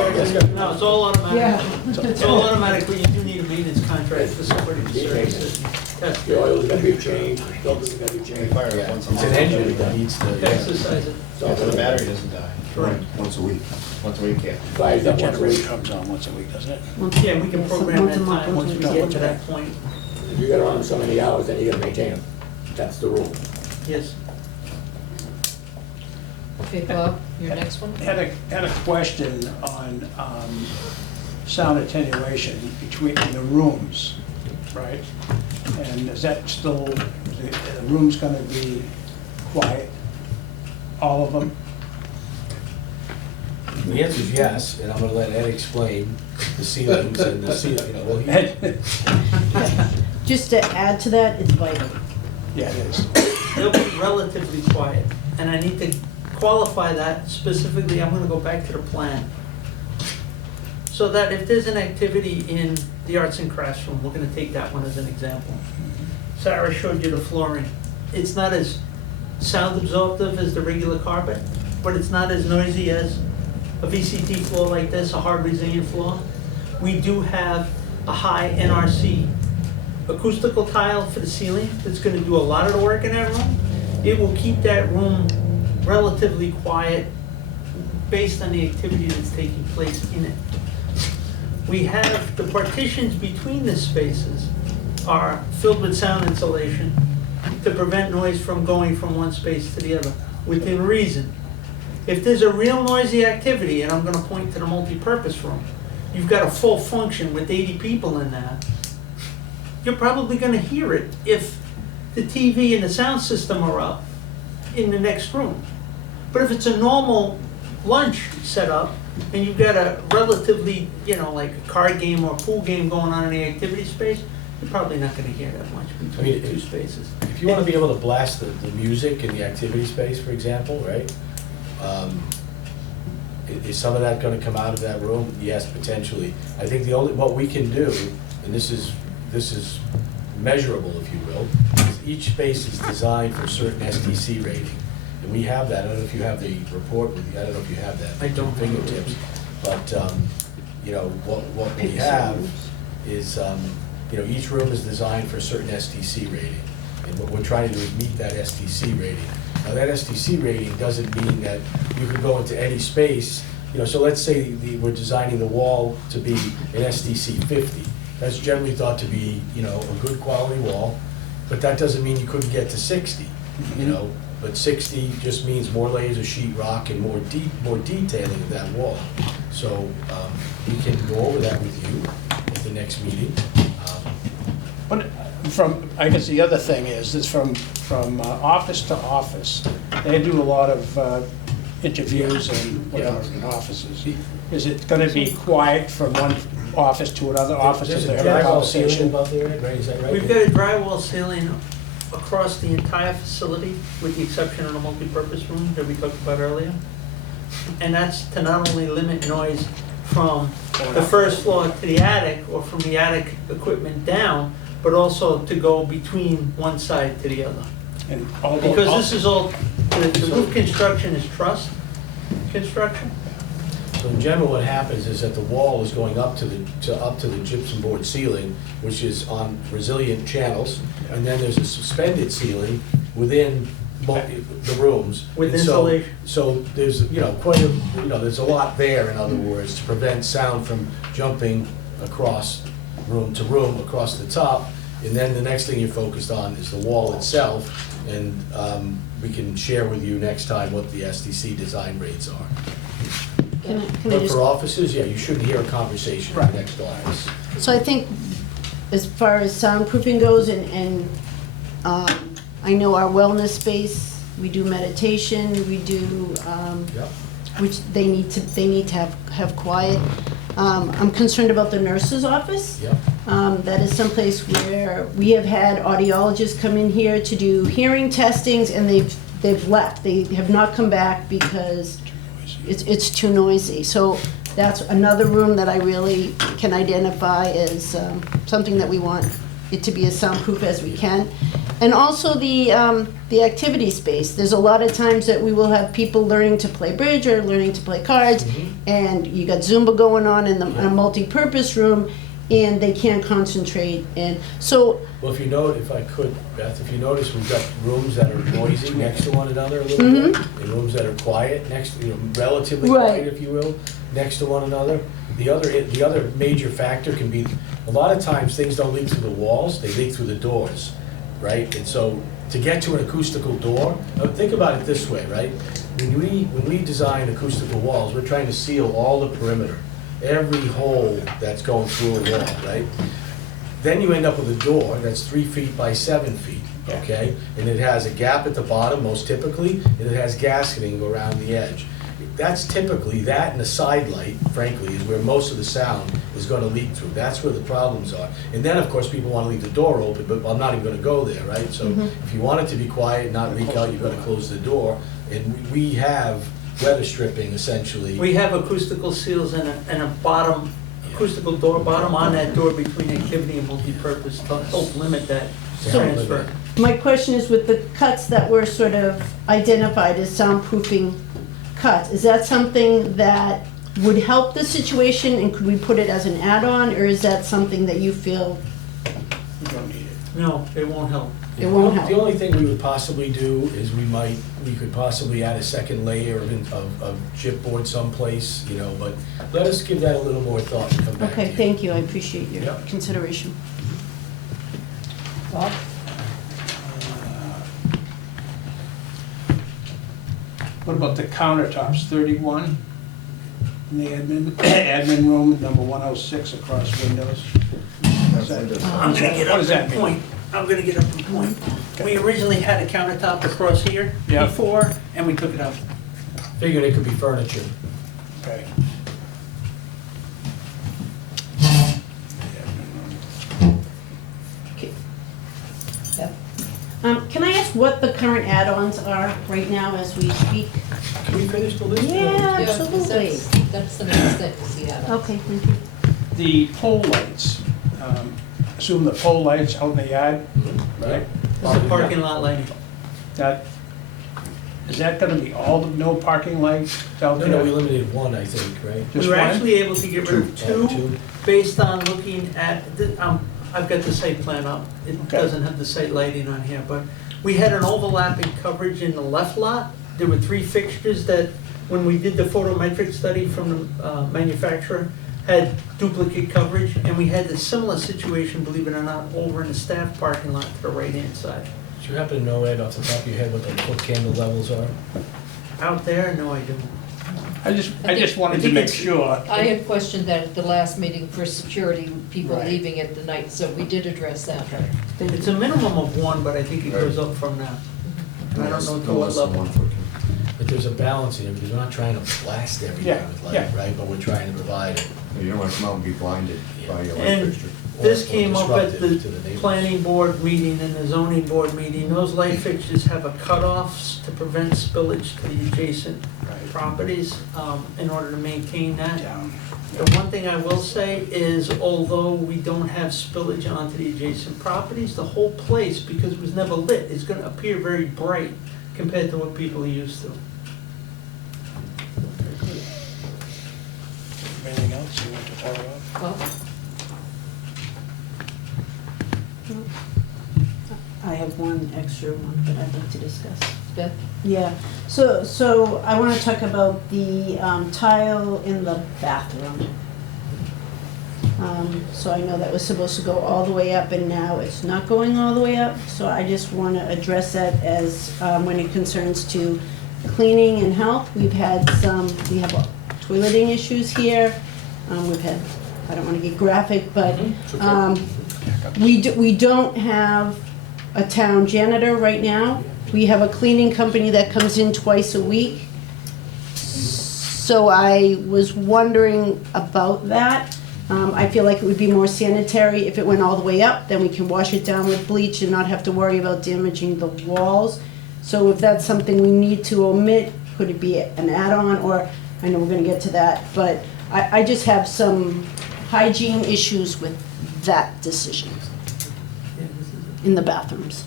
No, it's all automatic. Yeah. It's all automatic, but you do need a maintenance contract for somebody to service it. Test The oil's gotta be changed, the filter's gotta be They changed. fire it once a It's month. an engine that needs to, yeah. exercise it. So the battery doesn't die. Correct. Once a week. Once a week, yeah. Fires The up once a generator week. comes on once a week, doesn't it? Yeah, we can program Once a that month, time once we once a get week. to that point. If you gotta run them so many hours, then you gotta maintain them. That's the rule. Yes. Okay, Bob, your next one? Had a question on sound attenuation between the rooms, right? And is that still, the room's gonna be quiet, all of them? The answer is yes, and I'm gonna let Ed explain the ceilings and the ceiling, you know, well, he, Just to add to that, it's vital. Yeah, it is. They'll be relatively quiet, and I need to qualify that specifically. I'm gonna go back to the plan. So that if there's an activity in the arts and crafts room, we're gonna take that one as an example. Sarah showed you the flooring. It's not as sound absorptive as the regular carpet, but it's not as noisy as a VCT floor like this, a hard resilient floor. We do have a high NRC acoustical tile for the ceiling that's gonna do a lot of the work in that room. It will keep that room relatively quiet based on the activity that's taking place in it. We have the partitions between the spaces are filled with sound insulation to prevent noise from going from one space to the other, within reason. If there's a real noisy activity, and I'm gonna point to the multi-purpose room, you've got a full function with 80 people in that, you're probably gonna hear it if the TV and the sound system are up in the next room. But if it's a normal lunch setup, and you've got a relatively, like a card game or a pool game going on in the activity space, you're probably not gonna hear that much between the two spaces. if you wanna be able to blast the music in the activity space, for example, right? Is some of that gonna come out of that room? Yes, potentially. I think what we can do, and this is measurable, if you will, is each space is designed for a certain STC rating. And we have that. I don't know if you have the report with you. I don't know if you have that. I don't. Fingertips. But, what we have is, each room is designed for a certain STC rating. And what we're trying to do is meet that STC rating. Now, that STC rating doesn't mean that you can go into any space, so let's say we're designing the wall to be an STC 50. That's generally thought to be, a good quality wall, but that doesn't mean you couldn't get to 60, But 60 just means more layers of sheet rock and more detailing of that wall. So we can go over that with you at the next meeting. But from, I guess the other thing is from office to office, they do a lot of interviews and whatever in offices. Is it gonna be quiet from one office to another office? There's Is a there a drywall ceiling conversation? above there, right, is that right? We've got a drywall ceiling across the entire facility, with the exception of the multipurpose room that we talked about earlier. And that's to not only limit noise from the first floor to the attic, or from the attic equipment down, but also to go between one side to the other. And all the- Because this is all, the roof construction is truss construction. So in general, what happens is that the wall is going up to the gypsum board ceiling, which is on resilient channels, and then there's a suspended ceiling within the rooms. With And so- insulation. So there's, quite a, there's a lot there, in other words, to prevent sound from jumping across room to room, across the top. And then the next thing you're focused on is the wall itself, and we can share with you next time what the SDC design rates are. Can I But just, for offices, yeah, you shouldn't hear a conversation in the next office. so I think as far as soundproofing goes, and I know our wellness space, we do meditation, we do, Yep. which they need to have quiet. I'm concerned about the nurse's office. Yep. That is someplace where we have had audiologists come in here to do hearing testings, and they've left. They have not come back because it's too noisy. So that's another room that I really can identify as something that we want it to be as soundproof as we can. And also the activity space. There's a lot of times that we will have people learning to play bridge or learning to play cards, and you got Zumba going on in a multi-purpose room, and they can't concentrate. And so, Well, if I could, Beth, if you notice, we've got rooms that are noisy next to one another a little bit, and rooms that are quiet next, relatively Right. quiet, if you will, next to one another. The other major factor can be, a lot of times, things don't leak through the walls, they leak through the doors, right? And so, to get to an acoustical door, think about it this way, right? When we design acoustical walls, we're trying to seal all the perimeter, every hole that's going through a wall, right? Then you end up with a door that's 3 feet by 7 feet, okay? And it has a gap at the bottom, most typically, and it has gasketing around the edge. That's typically, that and the side light, frankly, is where most of the sound is gonna leak through. That's where the problems are. And then, of course, people wanna leave the door open, but I'm not even gonna go there, right? So if you want it to be quiet and not leak out, you've gotta close the door. And we have weather stripping, essentially. We have acoustical seals and a bottom, acoustical door bottom on that door between activity and multipurpose to help limit that transfer. my question is, with the cuts that were sort of identified as soundproofing cuts, is that something that would help the situation, and could we put it as an add-on, or is that something that you feel You don't need it. No, it won't help. it won't help? The only thing we would possibly do is we could possibly add a second layer of chipboard someplace, but let us give that a little more thought and come back to you. Okay, thank you, I appreciate your Yep. consideration. Uh, What about the countertops, 31? In the admin room, number 106 across windows? Is that- I'm gonna get What up does to that the mean? point. I'm gonna get up to the point. We originally had a countertop across here Yeah. before, and we took it out. Figured it could be furniture. Okay. Can I ask what the current add-ons are right now as we speak? Can we finish the list? Yeah, Yeah, 'cause absolutely. that's the next thing, yeah. Okay, thank you. The pole lights, assume the pole lights out in the yard, right? This is parking lot lighting. That, is that gonna be all, no parking lights out No, there? no, we limited one, I think, right? We Just were one? actually able to get rid of Two. two based on looking at, I've got the site plan up. It Okay. doesn't have the site lighting on here, but we had an overlapping coverage in the left lot. There were 3 fixtures that, when we did the photometric study from the manufacturer, had duplicate coverage, and we had a similar situation, believe it or not, over in the staff parking lot to the right-hand side. Do you happen to know, Ed, off the top of your head, what the foot candle levels are? Out there, no, I don't. I just wanted to make sure. I had questioned that at the last meeting for security, people Right. leaving at the night, so we did address that. It's a minimum of one, but I think it goes up from that. I don't know to No what less than level. 1 foot. But there's a balance in it, because we're not trying to blast everything Yeah, with light, yeah. right? But we're trying to provide it. You don't want to come out and be blinded by a light And fixture. this or came up at disruptive to the neighbors. planning board meeting and the zoning board meeting. Those light fixtures have a cutoffs to prevent spillage to the adjacent properties, in order to maintain that. Yeah. The one thing I will say is, although we don't have spillage onto the adjacent properties, the whole place, because it was never lit, is gonna appear very bright compared to what people are used to. Anything else you want to talk about? Well, I have one extra one that I'd like to discuss. Beth? Yeah, so I want to talk about the tile in the bathroom. So I know that was supposed to go all the way up and now it's not going all the way up. So I just want to address that as when it concerns to cleaning and health. We have toileting issues here. We've had, I don't want to get graphic, but we don't have a town janitor right now. We have a cleaning company that comes in twice a week. So I was wondering about that. I feel like it would be more sanitary if it went all the way up, then we can wash it down with bleach and not have to worry about damaging the walls. So if that's something we need to omit, could it be an add-on, or, I know we're gonna get to that, but I just have some hygiene issues with that decision in the bathrooms.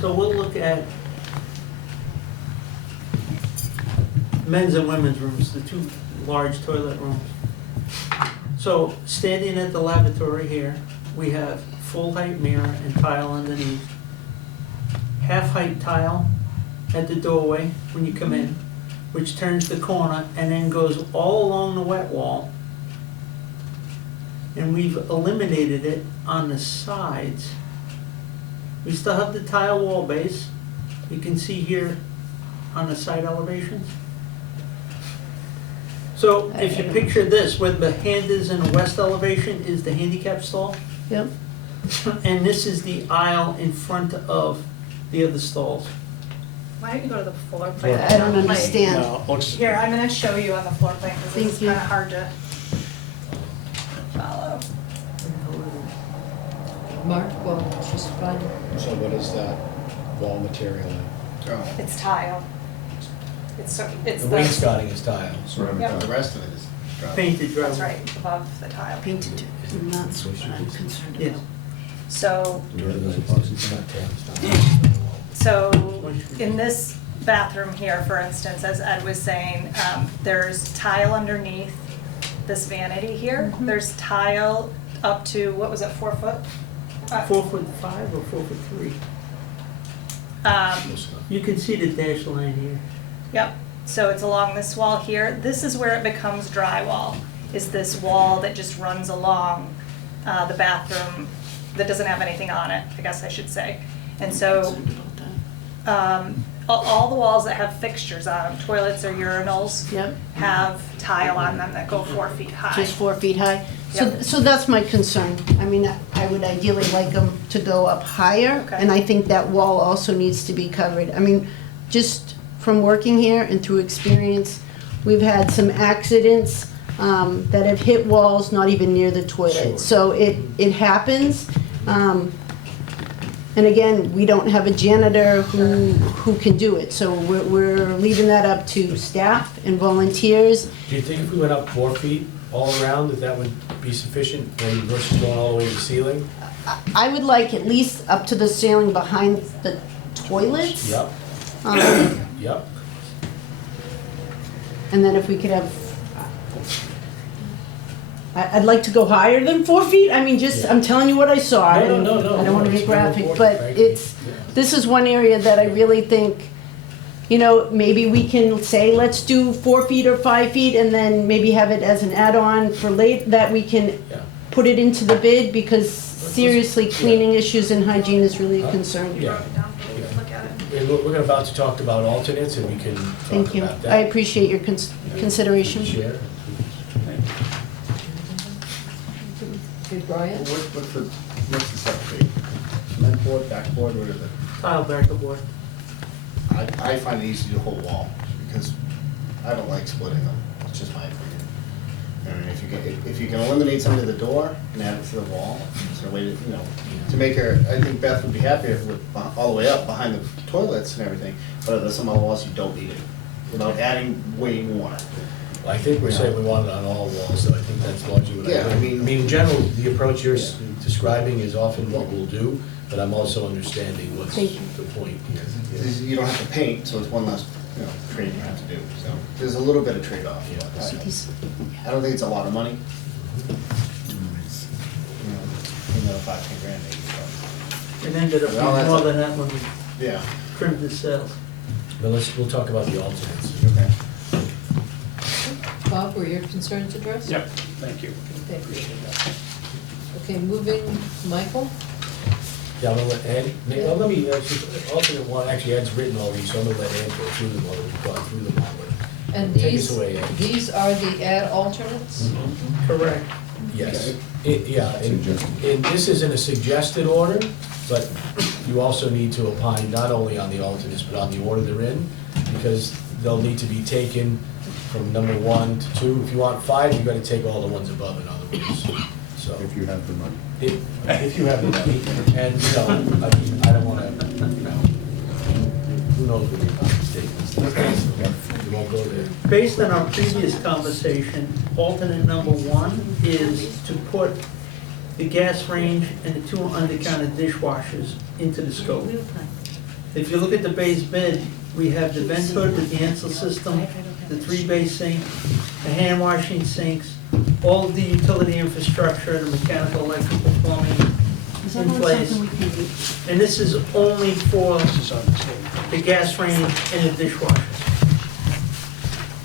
So we'll look at men's and women's rooms, the two large toilet rooms. So standing at the lavatory here, we have full height mirror and tile underneath. Half height tile at the doorway when you come in, which turns the corner and then goes all along the wet wall. And we've eliminated it on the sides. We still have the tile wall base. You can see here on the side elevations. So if you picture this, where the hand is in the west elevation is the handicap stall. Yep. And this is the aisle in front of the other stalls. Why don't you go to the floor plan? I don't understand. No, looks, Here, I'm gonna show you on the floor plan, because Thank it's you. kinda hard to follow. Mark, well, she's finding. So what is that wall material? It's tile. It's The the, wainscoting is tile. Ceramic Yep. tile. The rest of it is drop. Painted that's drywall. right, above the tile. Painted, and that's what I'm concerned Yes. about. So, It's not tan, it's not- so in this bathroom here, for instance, as Ed was saying, there's tile underneath this vanity here. There's tile up to, what was it, 4 foot? 4'5" or 4'3". Um, You can see the dash line here. Yep, so it's along this wall here. This is where it becomes drywall, is this wall that just runs along the bathroom that doesn't have anything on it, I guess I should say. And so, all the walls that have fixtures on them, toilets or urinals, Yep. have tile on them that go 4 feet high. Just 4 feet high? So, Yep. so that's my concern. I mean, I would ideally like them to go up higher, Okay. and I think that wall also needs to be covered. I mean, just from working here and through experience, we've had some accidents that have hit walls not even near the toilet. Sure. So it happens. And again, we don't have a janitor who can do it, so we're leaving that up to staff and volunteers. Do you think if we went up 4 feet all around, that would be sufficient, maybe versus going all the way to the ceiling? I would like at least up to the ceiling behind the toilets. Yep, yep. And then if we could have, I'd like to go higher than 4 feet. I mean, just, Yeah. I'm telling you what I saw. No, and no, I don't want to it's get very graphic, important, but frankly. it's, Yeah. this is one area that I really think, you know, maybe we can say, let's do 4 feet or 5 feet, and then maybe have it as an add-on for late, that we can Yeah. put it into the bid, because seriously, cleaning issues and hygiene is really a concern. Yeah. Wrote it down for you to look at it. we're about to talk about alternates, and we can Thank talk you. about that. I appreciate your consideration. Share. Okay, Brian? What's the substrate? Cement board, backboard, what is it? Tile backer board. I find it easy to hold wall, because I don't like splitting them, it's just my opinion. And if you can eliminate some of the door and add it to the wall, so a way to, to make her, I think Beth would be happier with all the way up behind the toilets and everything, but there's some other walls you don't need it, without adding way more. Well, I think we're saying we want it on all walls, so I think that's largely what I Yeah, I mean- in general, the approach you're describing is often what we'll do, but I'm also understanding what's Thank you. the point here. Is you don't have to paint, so it's one less, trade you have to do, so there's a little bit of trade-off. Yeah. I don't think it's a lot of money. It's, another 5-10 grand maybe, It ended up Well, being that's more a- than that when we but, yeah, trimmed the cells. But we'll talk about the alternates. okay. Bob, were your concerns addressed? Yep, thank you. Okay. Appreciate that. Okay, moving, Michael? Yeah, I'm gonna let Ed, well, let me, alternate one, actually Ed's written all these, so I'm gonna let Ed go through them, while we've gone through them all. And Take these, us away, Ed. these are the add alternates? Correct. Yes, and this isn't a suggested order, but you also need to opine not only on the alternates, but on the order they're in, because they'll need to be taken from number 1 to 2. If you want 5, you've gotta take all the ones above, in other words, so. If you have the money. If you have the money, and, I don't wanna, who knows what the statements, we won't go there. Based on our previous conversation, alternate number 1 is to put the gas range and the 2 under-counter dishwashers into the scope. If you look at the base bid, we have the vent hood with the Ansel system, the 3-bay sink, the hand washing sinks, all of the utility infrastructure, the mechanical, electrical, plumbing in place. And this is only for This is on the table. the gas range and the dishwashers.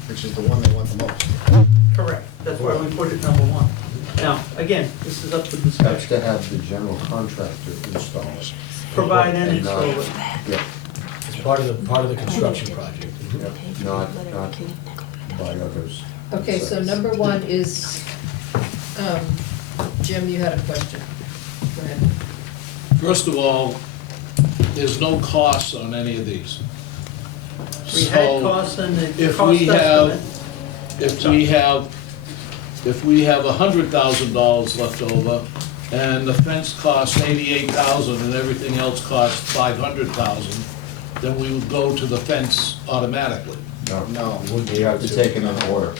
Which is the one they want the most. Correct. That's why we put it number 1. Now, again, this is up for That's discussion. to have the general contractor install it. Provide and And not- install it. Yeah, It's part of the construction project. yeah, not by others. Okay, so number 1 is, Jim, you had a question. Go ahead. First of all, there's no cost on any of these. We had So, costs and the if cost we have, estimate. if we have $100,000 left over, and the fence costs $88,000 and everything else costs $500,000, then we would go to the fence automatically. No, You have to take it in order.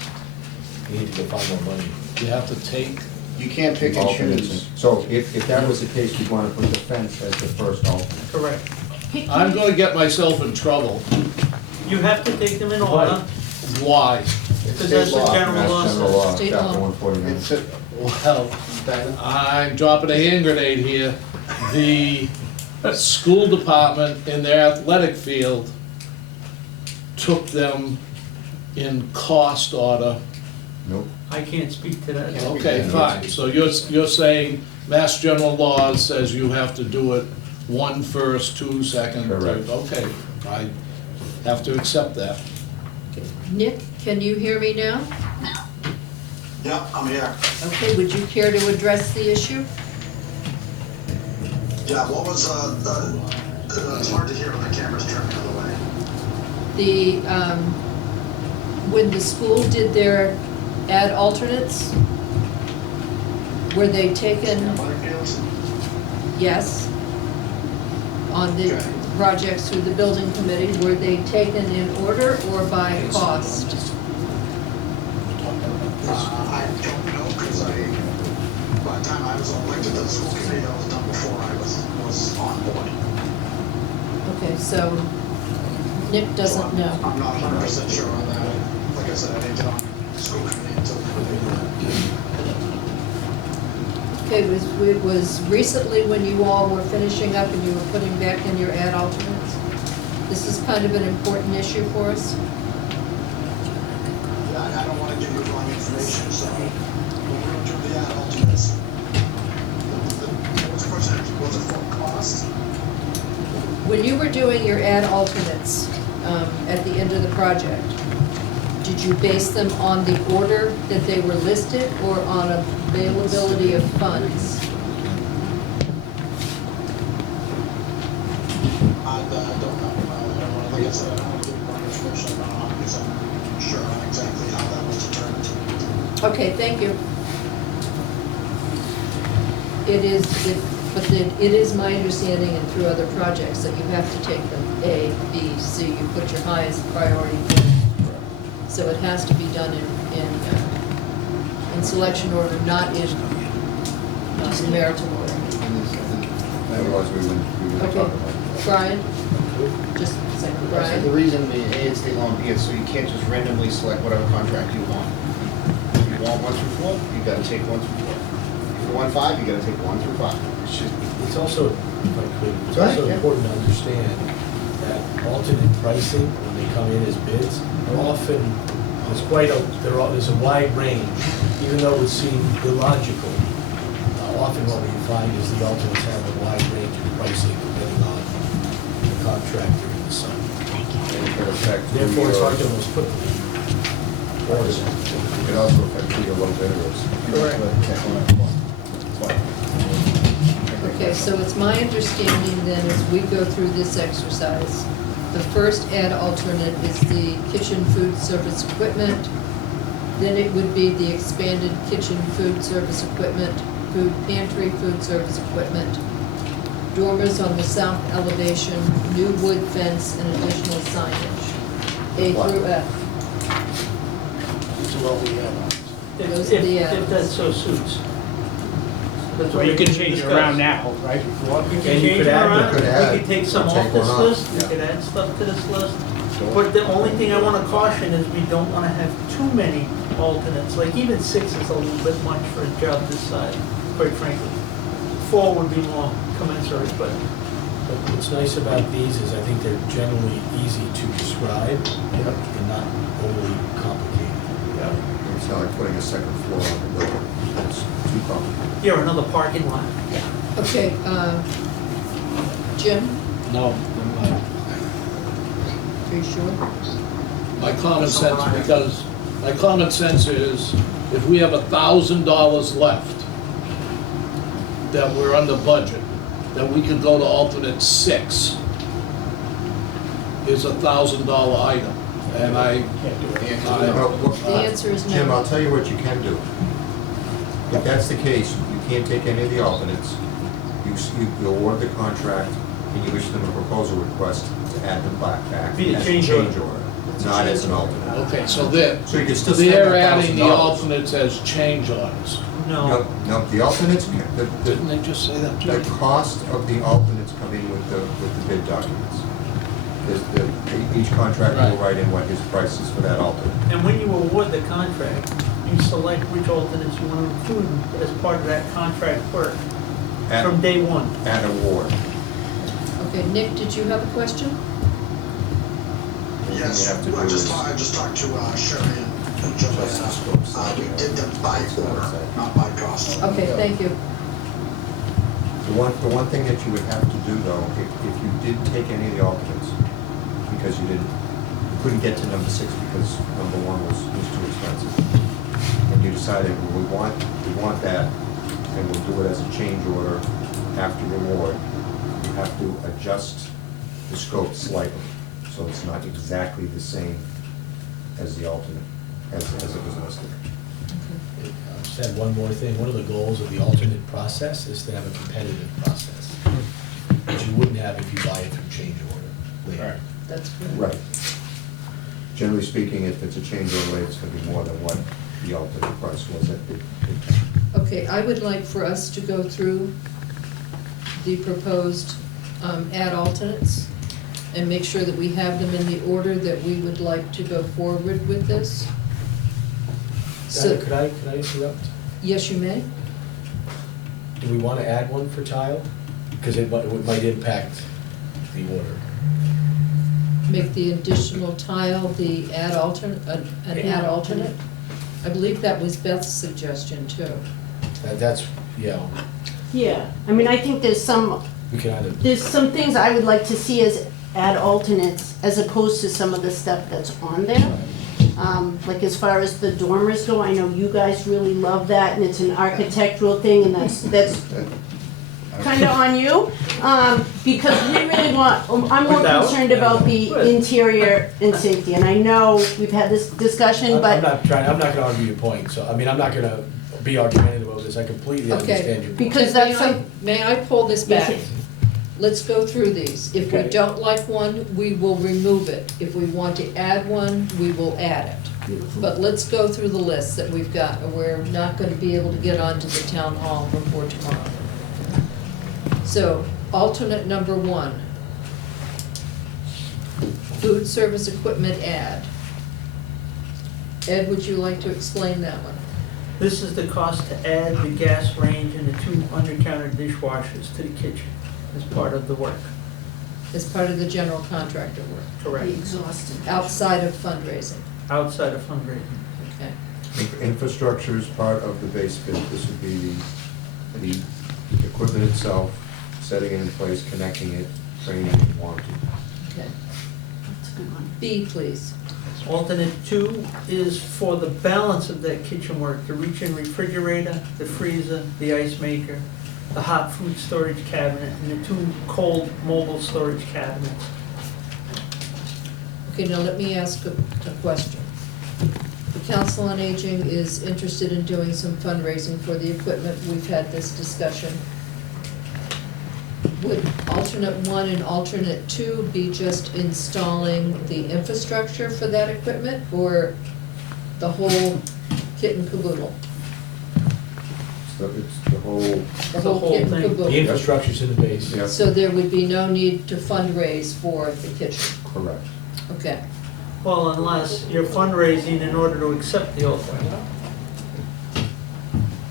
You need to go find more money. You have to take, you can't pick and Alternates. choose. So if that was the case, you'd want to put the fence as the first alternate. Correct. I'm gonna get myself in trouble. You have to take them in order, Why? because that's what general Mass law General says. Law, State Chapter law. 149. It's a, Well, I'm dropping a hand grenade here. The school department in their athletic field took them in cost order. Nope. I can't speak to that. Okay, fine. So you're saying Mass General Law says you have to do it 1 first, 2 second, third. Correct. Okay, I have to accept that. Nick, can you hear me now? Yeah, I'm here. Okay, would you care to address the issue? Yeah, what was, it's hard to hear when the camera's turned the other way. When the school did their add alternates, were they taken, Butterfields? yes, on the Okay. projects through the building committee, were they taken in order or by cost? I don't know, because by the time I was elected to the school committee, that was done before I was on board. Okay, so Nick So doesn't know. I'm not 100% sure on that. Like I said, I didn't get on the school committee until Okay, it was recently when you all were finishing up and you were putting back in your add alternates? This is kind of an important issue for us. I don't want to give you wrong information, so when we were doing the ad alternates, what was the percentage? Was it for cost? When you were doing your add alternates at the end of the project, did you base them on the order that they were listed or on availability of funds? I don't know, like I said, I don't want to give you wrong information, I don't know, because I'm sure on exactly how that was determined. Okay, thank you. It is my understanding and through other projects that you have to take them A, B, C, you put your highest priority first. So it has to be done in selection order, not in numerical order. Otherwise, we wouldn't Okay, talk about it. Brian? Just a second, So Brian? the reason the A and state law B is so you can't just randomly select whatever contract you want. If you want 1 through 4, you gotta take 1 through 4. If you want 5, you gotta take 1 through 5. It's also, if I could, it's Go ahead, also yeah. important to understand that alternate pricing, when they come in as bids, are often, there's a wide range, even though it would seem illogical. Often what we find is the alternates have a wide range of pricing depending on the contractor and the site. And it could affect who Therefore, it's your- hard to almost put orders in. It could also affect who your low bidder is. Okay, so it's my understanding then, as we go through this exercise, the first add alternate is the kitchen food service equipment. Then it would be the expanded kitchen food service equipment, food pantry food service equipment, dormers on the south elevation, new wood fence, and additional signage, A through F. This is what we have. Those are the If that so suits. That's So what you we can can change it discuss. around now, right, before? We can And you change could it add- you around, could add- we could take some or off take this one off, list, we yeah. could add stuff to this list. But the only thing I wanna caution is we don't wanna have too many alternates, like even 6 is a little bit much for a job this size, quite frankly. 4 would be more commensurate, but But what's nice about these is I think they're generally easy to describe and not overly complicated. It's not like putting a second floor on the building. It's too complicated. yeah, or another parking lot. Okay, Jim, No, are you sure? my common sense is, if we have $1,000 left that we're under budget, then we could go to alternate 6. Is $1,000 item, and The answer is no. Jim, I'll tell you what you can do. If that's the case, you can't take any of the alternates. You award the contract and you issue them a proposal request to add the plaque back Be a as a change change order. order, not as an alternate. Okay, so they're, So you can still spend they're adding the $1,000. alternates as change orders. No, No, the alternates, Didn't they just say that? the cost of the alternates come in with the bid documents. Each contractor will write in what his price is for that alternate. and when you award the contract, you select which alternates you wanna include as part of that contract work At- from day one. At award. Okay, Nick, did you have a question? Everything you Yes, have to do I just is- talked to Sherry and Joanna. We did them by order, not by cost. Okay, thank you. The one thing that you would have to do though, if you didn't take any of the alternates, because you couldn't get to number 6 because number 1 was too expensive. And you decided, well, we want that, and we'll do it as a change order after award. You have to adjust the scope slightly, so it's not exactly the same as the alternate, as it was listed. I'll just add one more thing. One of the goals of the alternate process is to have a competitive process, which you wouldn't have if you buy it through change order later. That's good. Right. Generally speaking, if it's a change order rate, it's gonna be more than what the alternate price was at the time. Okay, I would like for us to go through the proposed add alternates and make sure that we have them in the order that we would like to go forward with this. So, Could I interrupt? yes, you may. Do we want to add one for tile? Because it might impact the order. Make the additional tile the add alternate, an add alternate? I believe that was Beth's suggestion too. That's, yeah. Yeah, I mean, I think there's some We can either, There's some things I would like to see as add alternates as opposed to some of the stuff that's on there. Like as far as the dormers go, I know you guys really love that and it's an architectural thing and that's kind of on you. Because we really want, I'm more Without? concerned about the interior and safety. And I know we've had this discussion, I'm but not gonna argue your point, so, I mean, I'm not gonna be argumentative about this, I completely Okay. understand your point. because that's some, May I pull this Yes, back? yes. Let's go through these. If we Okay. don't like one, we will remove it. If we want to add one, we will add it. But let's go through the list that we've got, and we're not gonna be able to get onto the town hall before tomorrow. So, alternate number 1. Food service equipment ad. Ed, would you like to explain that one? This is the cost to add the gas range and the 2 under-counter dishwashers to the kitchen as part of the work. As part of the general contractor work, Correct. the exhausted. outside of fundraising, Outside of fundraising. okay? Infrastructure is part of the base bid. This would be the equipment itself, setting it in place, connecting it, training and warranty. Okay. That's a good one. B, please. Alternate 2 is for the balance of that kitchen work, the reach-in refrigerator, the freezer, the ice maker, the hot food storage cabinet, and the 2 cold mobile storage cabinets. Okay, now let me ask a question. The Council on Aging is interested in doing some fundraising for the equipment. We've had this discussion. Would alternate 1 and alternate 2 be just installing the infrastructure for that equipment, or the whole kit and caboodle? It's the whole, The whole kit and thing. The caboodle? infrastructure's in the base. yeah, So there would be no need to fundraise for the kitchen? correct. Okay. Well, unless you're fundraising in order to accept the alternate.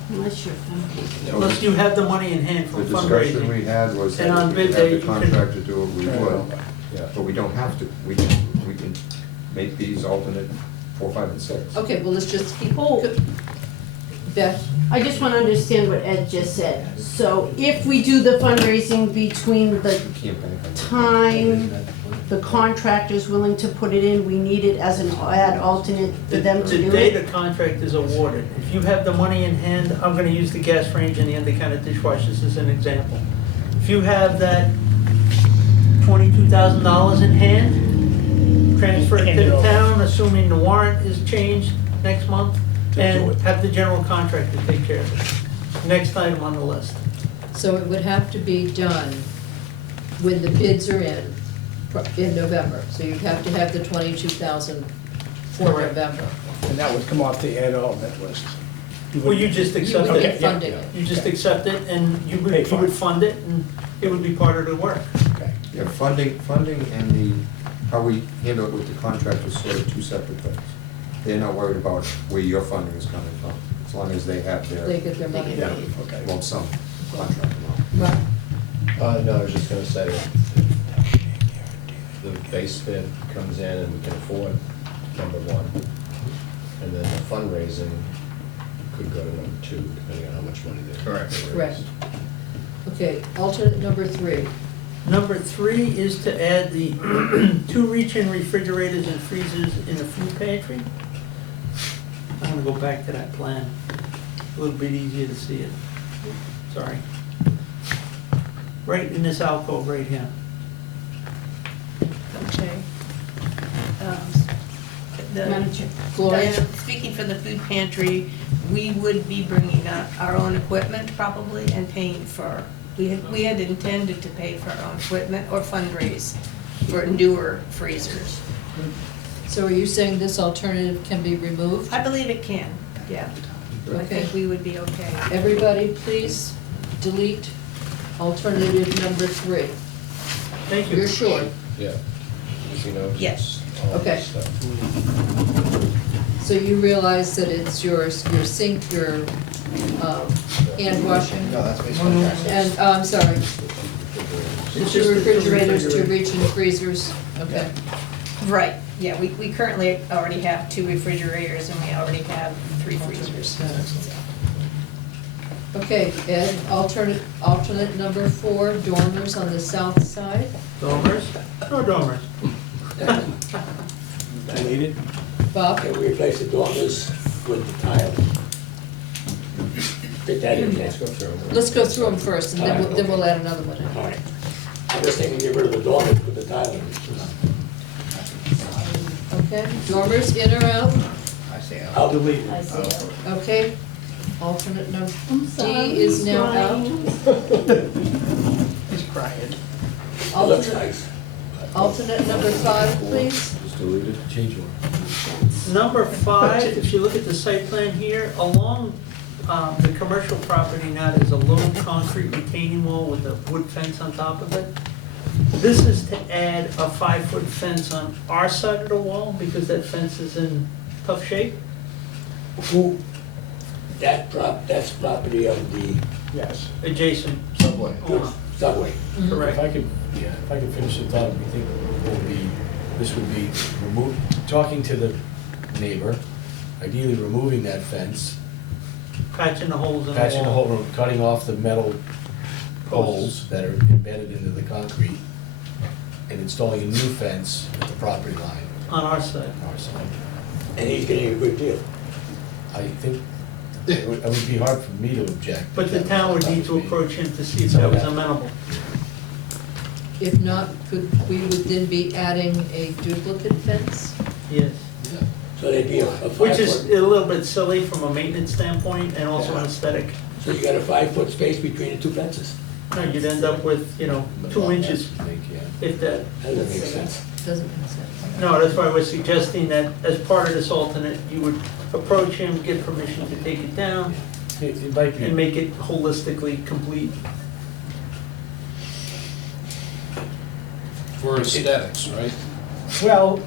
Unless you're fundraising. Unless you have the money in hand The for discussion we fundraising. had was And that on if we bid could day, have you the can- contractor do it, we would, Yeah. but we don't have to. We can make these alternate 4, 5, and 6. Okay, well, let's just keep, Oh. Beth, I just want to understand what Ed just said. So if we do the fundraising between the We can't bank on that. time the contractor's willing to put it in, we need it as an ad alternate for them to The do day it? the contract is awarded, if you have the money in hand, I'm gonna use the gas range and the under-counter dishwashers as an example. If you have that $22,000 in hand, transfer it to the town, assuming the warrant is changed next month, and have the general contractor take care of it. Next item on the list. so it would have to be done when the bids are in November. So you'd have to have the 22,000 for Correct. November. And that would come off the ad alternate list. Well, you just You accept would be Okay, it. yeah, funding yeah. it. You just accept it, and you Pay would, for you it. would fund it, and it would be part of the work. Okay. Yeah, funding and how we handle it with the contractor is sort of 2 separate things. They're not worried about where your funding is coming from, as long as they have their They get their money. Yeah, okay. lump sum contract amount. Right. No, I was just gonna say, the base bid comes in and we can afford number 1. And then the fundraising could go to number 2, depending on how much money they. Correct. Correct. Okay, alternate number 3. Number 3 is to add the 2 reach-in refrigerators and freezers in the food pantry. I'm gonna go back to that plan, a little bit easier to see it. Sorry. Right in this alcove right here. Okay. Madam Chair. Gloria? Diana, speaking for the food pantry, we would be bringing our own equipment probably and paying for, we had intended to pay for our own equipment or fundraise for newer freezers. So are you saying this alternative can be removed? I believe it can, yeah. I Okay. think we would be okay. Everybody, please delete alternative number 3. Thank you. You're sure? Yeah. You know, Yes. all of Okay. this stuff. So you realize that it's your sink, your hand washing, No, that's based on taxes. and, I'm sorry, It's it's just your the two refrigerators, two refrigerators. reach-in freezers, okay. Right, yeah, we currently already have 2 refrigerators and we already have 3 freezers. Okay, Ed, alternate number 4, dormers on the south side. Dormers? No dormers. Deleted? Bob? Can we replace the dormers with the tile? Fit that in there. Let's go through them. Let's go through them first, and then we'll add another one in. All right. I'm just thinking get rid of the dormers, put the tile in. Okay, dormers in or out? I say out. I'll delete I it. see. Okay, alternate number sorry, D is now out. He's crying. It looks Alternate, nice. alternate number 5, please. Just deleted, change order. Number 5, if you look at the site plan here, along the commercial property now, there's a low concrete retaining wall with a wood fence on top of it. This is to add a 5-foot fence on our side of the wall because that fence is in tough shape. Who, that's property of the Yes. Adjacent Subway. owner. subway. Correct. If I could finish the thought, we think this would be talking to the neighbor, ideally removing that fence, Patching the holes in the wall. patching the hole, cutting off the metal poles that are embedded into the concrete, and installing a new fence at the property line On our side. on our side. And he's getting a good deal. I think it would be hard for me to object. But the town would need to approach him to see if that was amenable. If not, we would then be adding a duplicate fence? Yes. So they'd be a Which is 5-foot, a little bit silly from a maintenance standpoint and also an aesthetic. so you got a 5-foot space between the two fences. No, you'd end up with, 2 inches, if that. That doesn't make sense. Doesn't make sense. No, that's why I was suggesting that as part of this alternate, you would approach him, get permission to take it down, It might and be, make it holistically complete. For aesthetics, right? well,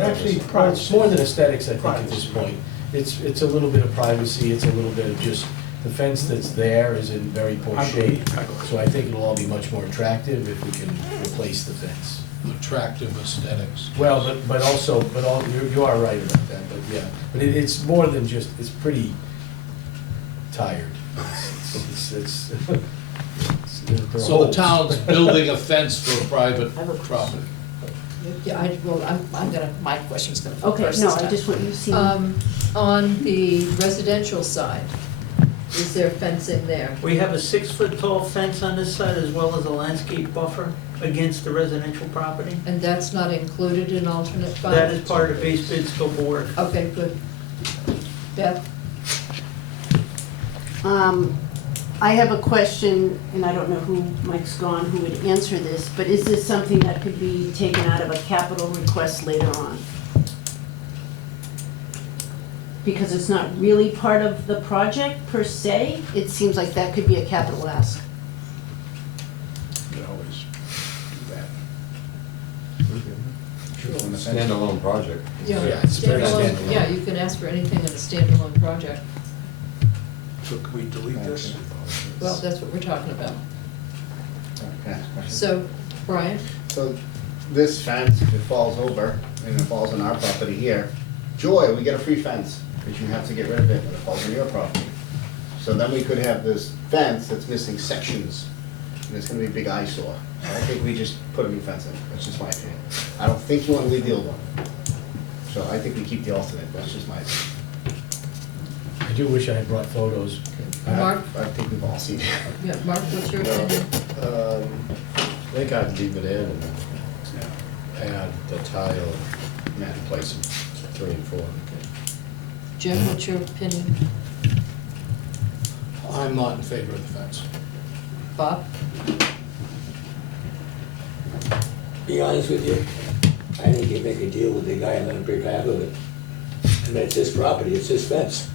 actually, it's more than aesthetics, I think, at this point. It's a little bit of privacy, it's a little bit of just, the fence that's there is in very poor shape. So I think it'll all be much more attractive if we can replace the fence. Attractive aesthetics. Well, but also, you are right about that, but yeah. But it's more than just, it's pretty tired. It's So the town's building a fence for private property. Yeah, my question's gonna go Okay, first no, this I time. just want you to see. On the residential side, is there fencing there? We have a 6-foot tall fence on this side as well as a landscape buffer against the residential property. And that's not included in alternate 5? That is part of the base bid scope of work. Okay, good. Beth? I have a question, and I don't know who, Mike's gone, who would answer this, but is this something that could be taken out of a capital request later on? Because it's not really part of the project per se, it seems like that could be a capital ask. You could always do that. Standalone project. Yeah, it's very standalone, standalone. yeah, you can ask for anything in a standalone project. So can we delete this? Well, that's what we're talking about. Okay. So, Brian? So this fence, if it falls over and it falls on our property here, joy, we get a free fence, but you have to get rid of it when it falls on your property. So then we could have this fence that's missing sections, and it's gonna be a big eyesore. I think we just put a new fence in, that's just my opinion. I don't think you wanna leave the old one. So I think we keep the alternate, that's just my opinion. I do wish I had brought photos. Mark? I think we've all seen it. Yeah, Mark, what's your opinion? I think I'd leave it in and add the tile and replace them, 3 and 4. Jim, what's your opinion? I'm not in favor of the fence. Bob? Be honest with you, I think you make a deal with the guy and let him break half of it. And that's his property, it's his fence.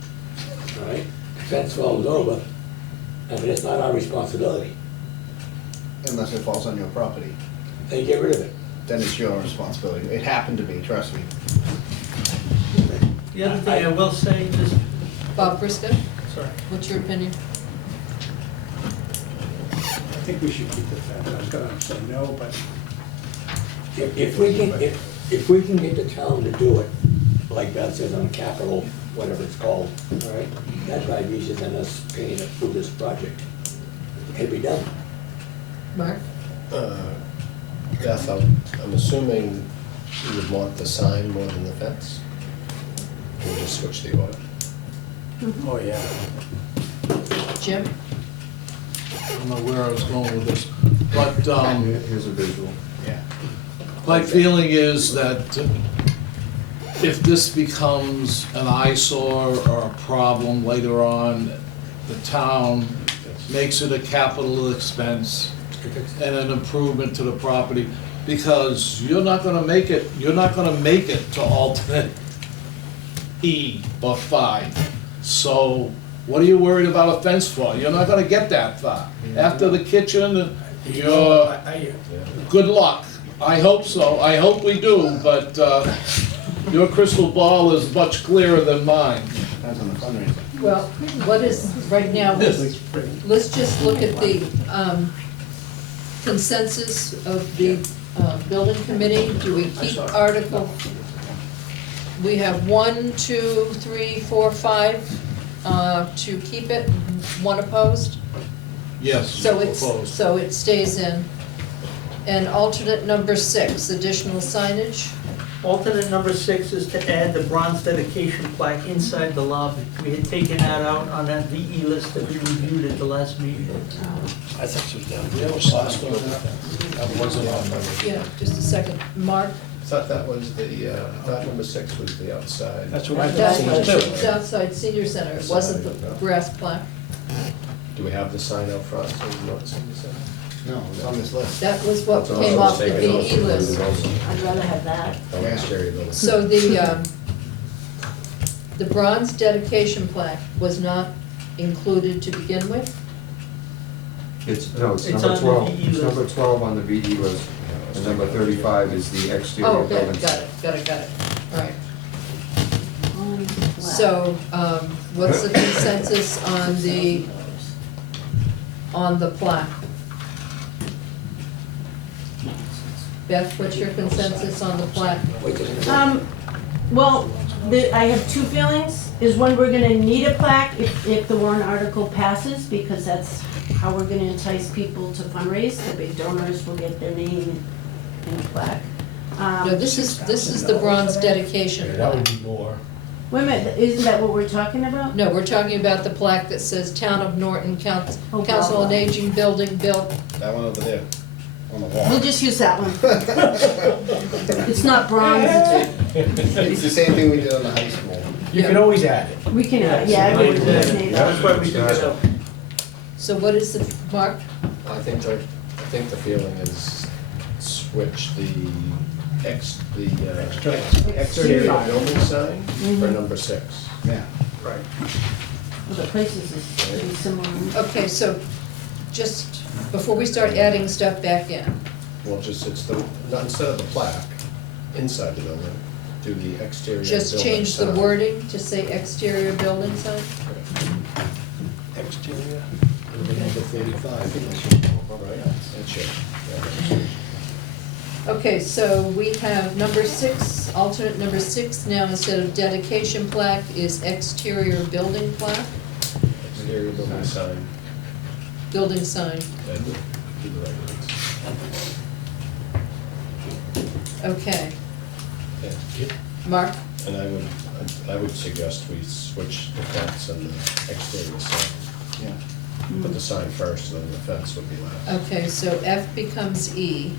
All right? The fence falls over, I mean, it's not our responsibility. Unless it falls on your property, Then get rid of it. then it's your responsibility. It happened to me, trust me. The other thing I will say, just, Bob Briscoe, sorry, what's your opinion? I think we should keep the fence. I was gonna say no, but If we can get the town to do it, like Beth says, on a capital whatever it's called, all right? That's probably easier than us paying it through this project. Can it be done? Mark? Beth, I'm assuming you would want the sign more than the fence? We'll just switch the order. Oh, yeah. Jim? I don't know where I was going with this, but, Here's a visual. Yeah. my feeling is that if this becomes an eyesore or a problem later on, the town makes it a capital expense and an improvement to the property, because you're not gonna make it to alternate E or 5. So what are you worried about a fence for? You're not gonna get that far. After the kitchen, you're, good luck. I hope so, I hope we do, but your crystal ball is much clearer than mine. Depends on the fundraiser. Well, what is, right now, let's just look at the consensus of the building committee. Do we keep Article? We have 1, 2, 3, 4, 5 to keep it, 1 opposed? Yes, So it's, opposed. so it stays in. And alternate number 6, additional signage. Alternate number 6 is to add the bronze dedication plaque inside the lobby. We had taken that out on that VE list that we reviewed at the last meeting. I thought she was down. Do you have a slide on that? That wasn't on there. Yeah, just a second. Mark? I thought that was I thought number 6 was the outside. That's what I That's thought it's too. outside senior center, it wasn't the brass plaque. Do we have the sign out front, so we know it's in the center? No, it's on this list. That was what That's came also off the taken off VE the list. also. I'd rather have that. Oh, exterior building. So the bronze dedication plaque was not included to begin with? It's It's number on the 12, VE it's list. number 12 on the VE list, and number 35 is the exterior Oh, okay, building. got it, all right. So, what's the consensus on the plaque? Beth, what's your consensus on the plaque? Well, I have two feelings. Is one, we're gonna need a plaque if the warrant article passes, because that's how we're gonna entice people to fundraise. The big donors will get their name in the plaque. No, this is the bronze dedication Yeah, that would plaque. be more. Wait a minute, isn't that what we're talking about? No, we're talking about the plaque that says Town of Norton Oh, Council on bravo. Aging Building built. That one over there, on the wall. We'll just use that one. It's not bronze, It's the same thing we did on the high school. You can always add it. we can, everyone can use name. That's why we took it out. So what is the, Mark? I think the feeling is switch the exterior building sign for number 6. Yeah. Right. Well, the places is pretty similar. Okay, so just before we start adding stuff back in, Well, just, not instead of the plaque, inside the building, do the exterior building just change the sign. wording to say exterior building sign? Exterior. Number 35. Right, that's it. Yeah. Okay, so we have number 6, alternate number 6, now instead of dedication plaque is exterior building plaque, Exterior building sign, building sign. and do the right ones. Okay, Yeah. Mark? And I would suggest we switch the fence and the exterior sign. Yeah. Put the sign first, and then the fence would be last. Okay, so F becomes E,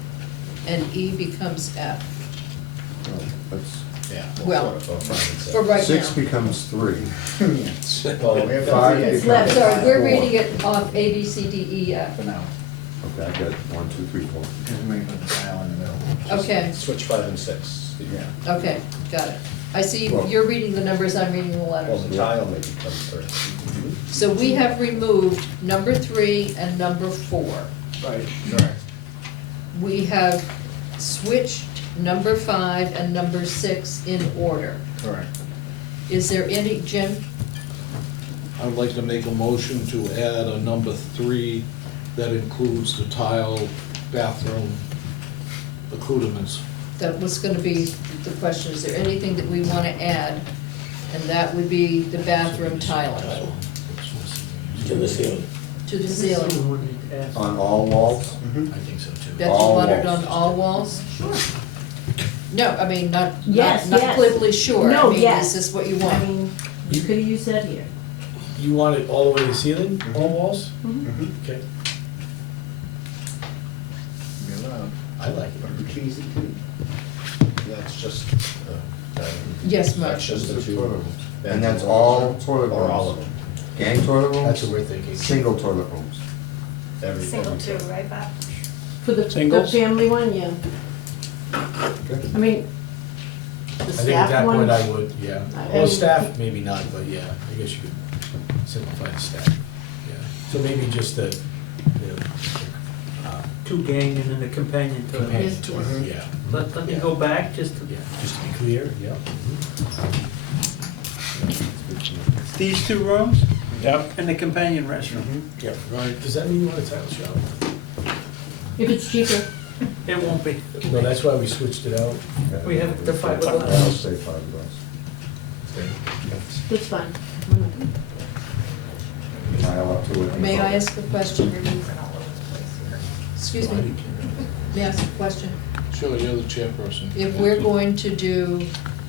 and E becomes F, That's- Yeah. Well, For for right 6 now. becomes 3. Well, We have 5 It's becomes left. Sorry, we're 4. reading it off A, B, C, D, E, F. For now. Okay, I got 1, 2, 3, 4. Because we may put the tile in the middle. Okay, switch 5 and 6. Yeah. okay, got it. I see Well- you're reading the numbers, I'm reading the Well, letters. the tile may become 3. So we have removed number 3 and number 4. Right. Correct. We have switched number 5 and number 6 in order. Correct. Is there any, Jim? I'd like to make a motion to add a number 3 that includes the tile bathroom accoutrements. That was gonna be the question, is there anything that we wanna add And that would be the bathroom tiling To the ceiling. to the ceiling. On all walls? I think so too. That you All want it walls. on all walls? Sure. No, I mean, not Yes, not yes. completely sure. No, I mean, yes. is this what you I want? mean, you could have used that here. You want it all the way to the ceiling, all walls? Mhm. Okay, You're allowed. I like it. But it's easy too. That's just, Yes, Mark. that's just the Just the two. toilet rooms. And that's all toilet Or all of rooms? them, Gang toilet That's what rooms? we're thinking. Single toilet rooms? every. Single every two, time. right, Bob? For the Singles? family one, yeah. Okay. I mean, the I think at staff that one. point I would, yeah. I- Well, staff, maybe not, but yeah, I guess you could simplify the staff, yeah. So maybe just the Two gang and then the companion to it. companion Yes, toilet, yes. yeah. Let me go back just to, Yeah, just to be clear, yeah. these two rooms Yep. and the companion restroom. Yeah, right. Does that mean you want a tile shower? If it's cheaper. It won't be. No, that's why we switched it out. We have the five I'll of say fiberglass. That's fine. Tile up to it. May I ask a question? Excuse me, may I ask a question? Sure, you're the chairperson. If we're going to do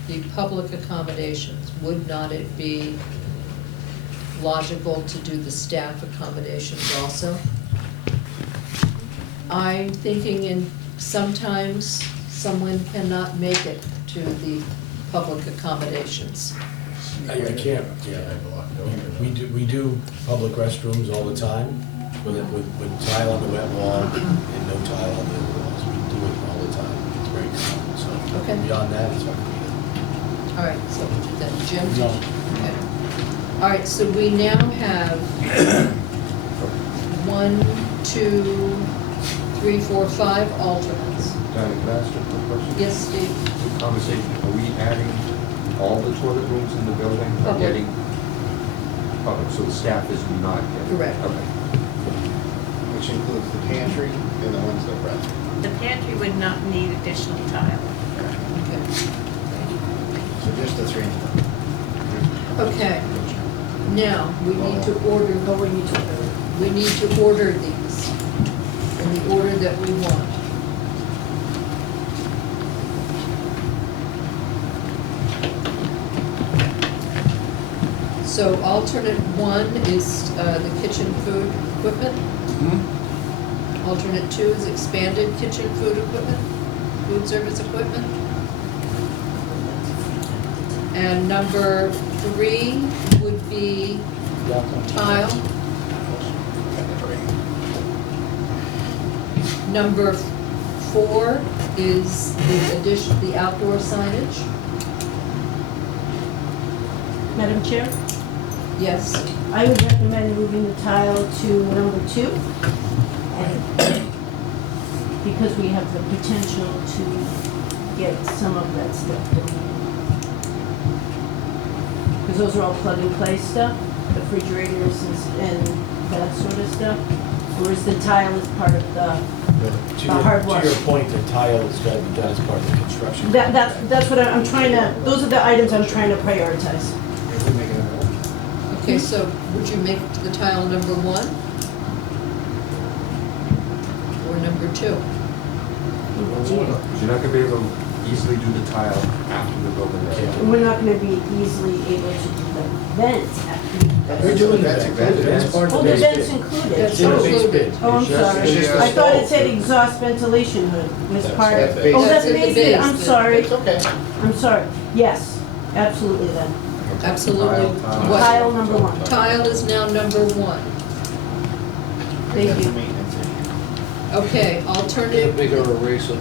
the public accommodations, would not it be logical to do the staff accommodations also? I'm thinking sometimes someone cannot make it to the public accommodations. I can't, yeah. We do public restrooms all the time with tile on the wet wall and no tile on the other walls. We do it all the time. It's very common, so Okay. beyond that, it's hard to All right, so then Jim? No. Okay. All right, so we now have 1, 2, 3, 4, 5 alternates. Diana, can I ask you a quick question? Yes, Steve? The conversation, are we adding all the toilet rooms in the building? Or Public. getting public, so the staff is not getting? Correct. Okay. Which includes the pantry and the ones that are restroom. The pantry would not need additional tile. Okay. So just the three. Okay, now, we need to order, we need to order these in the order that we want. So alternate 1 is the kitchen food equipment. Alternate 2 is expanded kitchen food equipment, food service equipment. And number 3 would be tile. Number 4 is the addition, the outdoor signage. Madam Chair, Yes, I would recommend moving the tile to number 2. Because we have the potential to get some of that stuff done. Because those are all plug and play stuff, refrigerators and that sort of stuff. Whereas the tile is part of the hard work. To your point, the tile is got to be done as part of the construction. That's what I'm trying to, those are the items I'm trying to prioritize. If we make it available. okay, so would you make the tile number 1? Or number 2? You're not gonna be able to easily do the tile after the building is Yeah. built. And we're not gonna be easily able to do the vents after. We're doing That's that. included. That's part Oh, of the the base vents bid. included. That's In the base included. bid. Oh, I'm It's just- sorry. it's just I thought it the said stove. exhaust ventilation hood was That's- part that's of. base. Oh, that's That's in the base bid, base I'm bid. sorry. It's okay. I'm sorry. Yes, absolutely then. Absolutely. Tile. What? Tile number 1. Tile is now number 1. Thank That's a you. maintenance issue. Okay, Get a alternative, bigger eraser.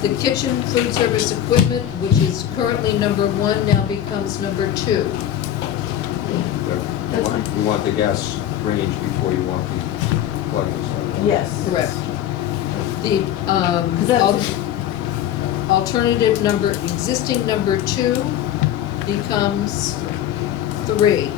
the kitchen food service equipment, which is currently number 1, now becomes number 2. That's fine. You want the gas range before you want the plugging stuff. Yes. Correct. The, That's- alternative number, existing number 2 becomes 3.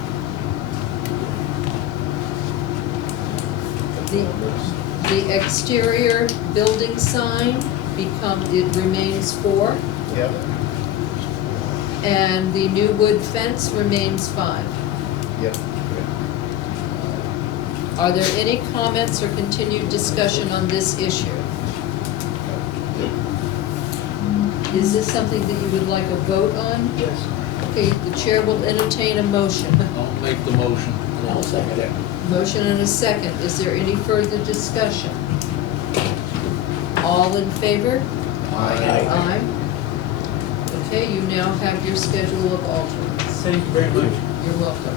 The exterior building sign it remains 4. Yep. And the new wood fence remains 5. Yep. Are there any comments or continued discussion on this issue? Is this something that you would like a vote on? Yes. Okay, the chair will entertain a motion. I'll make the motion. I'll second it. Motion and a second. Is there any further discussion? All in favor? Aye. Okay, you now have your schedule of alternates. Thank you very much. You're welcome.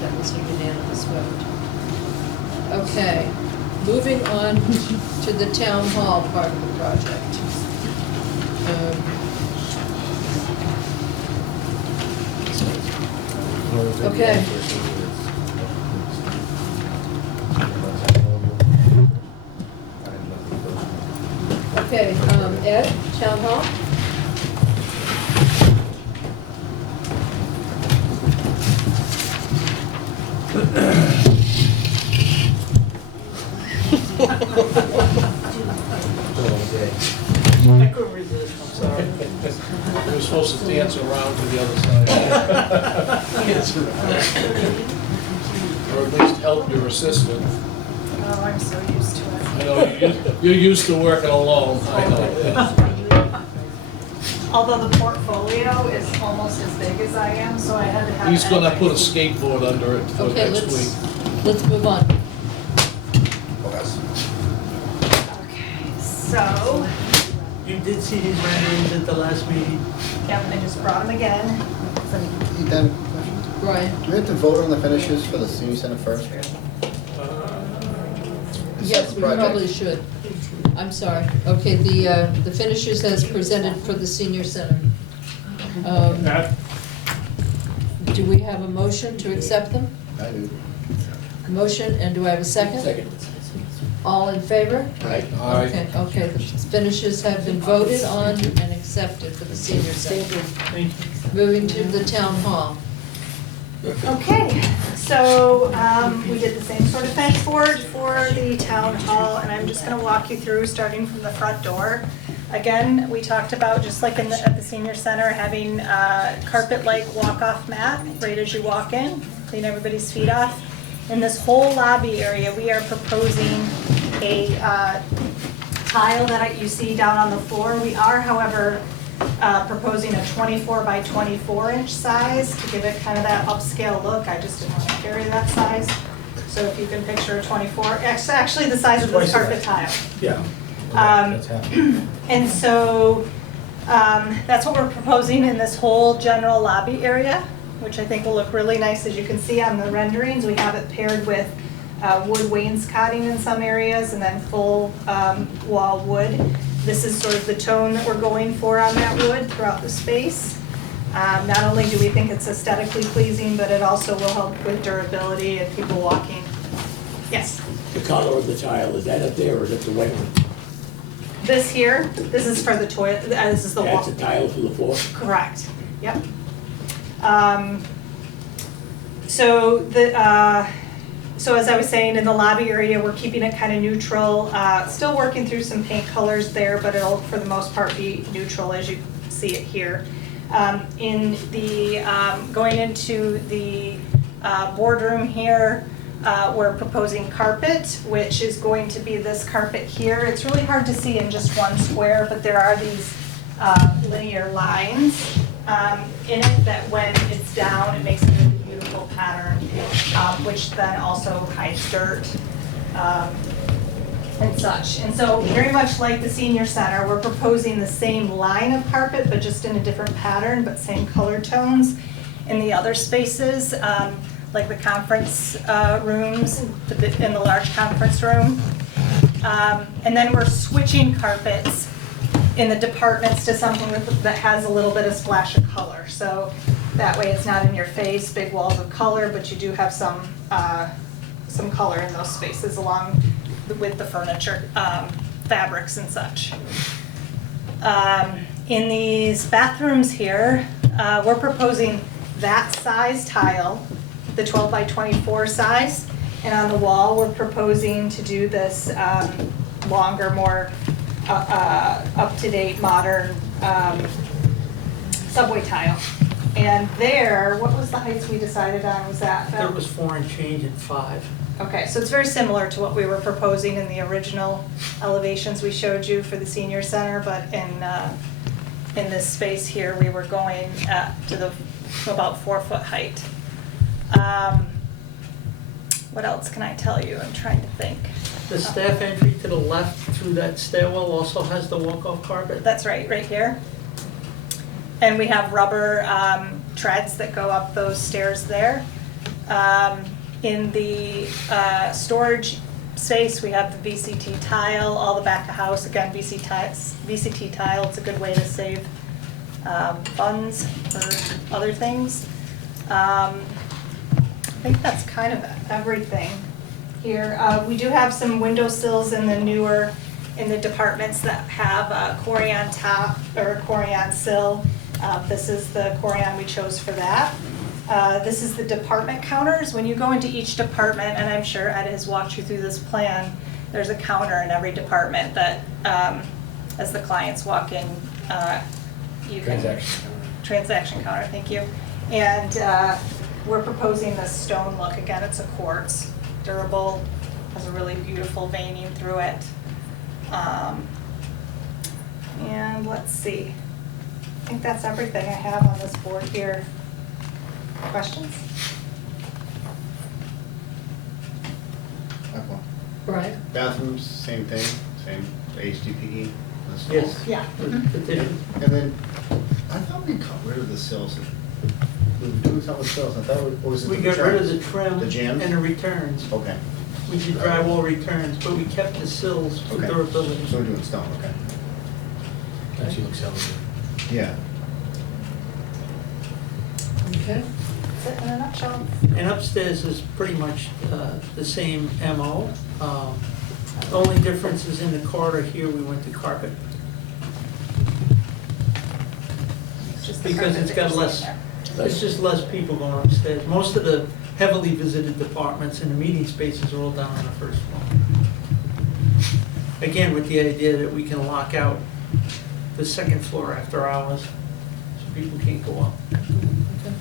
That was a unanimous vote. Okay, moving on to the town hall part of the project. Okay. Okay, Ed, town hall? I couldn't resist, I'm sorry. You were supposed to dance around to the other side. Or at least help your assistant. Oh, I'm so used to it. I know, you're used to working alone, I know. Although the portfolio is almost as big as I am, so I had to have. He's gonna put a everything. skateboard under it for Okay, next week. let's move on. Okay, so, You did see these renderings at the last meeting? yep, I just brought them again. Hey, Dan, Brian? do we have to vote on the finishes for the senior center first? Yes, we Project. probably should. I'm sorry. Okay, the finishes as presented for the senior center. That, Do we have a motion to accept them? I do. Motion, and do I have a second? Second. All in favor? Aye. Okay, the finishes have been voted on and accepted for the senior center. Thank you. Moving to the town hall. Okay, so we did the same sort of fence board for the town hall, and I'm just gonna walk you through, starting from the front door. Again, we talked about, just like at the senior center, having carpet-like walk-off mat right as you walk in, clean everybody's feet off. In this whole lobby area, we are proposing a tile that you see down on the floor. We are, however, proposing a 24 by 24 inch size to give it kind of that upscale look. I just didn't want to carry that size. So if you can picture a 24, actually the size of this carpet tile. Yeah. Um, And so that's what we're proposing in this whole general lobby area, which I think will look really nice. As you can see on the renderings, we have it paired with wood wainscoting in some areas and then full wall wood. This is sort of the tone that we're going for on that wood throughout the space. Not only do we think it's aesthetically pleasing, but it also will help with durability and people walking. Yes? The color of the tile, is that up there or is it the white one? This here, this is for the toilet, this is the wall. That's a tile for the floor? Correct, yep. So as I was saying, in the lobby area, we're keeping it kind of neutral, still working through some paint colors there, but it'll, for the most part, be neutral as you see it here. In the, going into the boardroom here, we're proposing carpet, which is going to be this carpet here. It's really hard to see in just one square, but there are these linear lines in it that when it's down, it makes a really beautiful pattern, which then also hides dirt and such. And so very much like the senior center, we're proposing the same line of carpet, but just in a different pattern, but same color tones. In the other spaces, like the conference rooms, in the large conference room. And then we're switching carpets in the departments to something that has a little bit of splash of color. So that way it's not in your face, big walls of color, but you do have some color in those spaces along with the furniture, fabrics and such. In these bathrooms here, we're proposing that size tile, the 12 by 24 size, and on the wall we're proposing to do this longer, more up-to-date, modern subway tile. And there, what was the heights we decided on, was that? There was 4 and change and 5. Okay, so it's very similar to what we were proposing in the original elevations we showed you for the senior center, but in this space here, we were going to about 4-foot height. What else can I tell you? I'm trying to think. The staff entry to the left through that stairwell also has the walk-off carpet. That's right here. And we have rubber treads that go up those stairs there. In the storage space, we have the VCT tile, all the back of house, again, VCT tile, it's a good way to save funds for other things. I think that's kind of everything here. We do have some windowsills in the departments that have a Corian top or Corian sill. This is the Corian we chose for that. This is the department counters. When you go into each department, and I'm sure Ed has walked you through this plan, there's a counter in every department that, as the clients walk in, you can... Transaction counter, thank you. And we're proposing this stone look. Again, it's a quartz, durable, has a really beautiful veining through it. And let's see. I think that's everything I have on this board here. Questions? Brian? Bathrooms, same thing, same HDPE. Yes. Yeah. Petition. And then, I thought we got rid of the sills. We were doing something with sills, I thought, what was it? We the got rid of returns? the trim The jams? and the returns. Okay. We did drywall returns, but we kept the sills for Okay. durability. So we're doing stone, okay. Actually looks elegant. Yeah. Okay. That's it in a nutshell. And upstairs is pretty much the same MO. The only difference is in the corridor here, we went to carpet. Just the Because carpet it's that got you're less, seeing it's just less people going upstairs. Most of the heavily visited departments and the meeting spaces are all down on the first floor. Again, with the idea that we can lock out the second floor after hours, so people can't go up. Okay.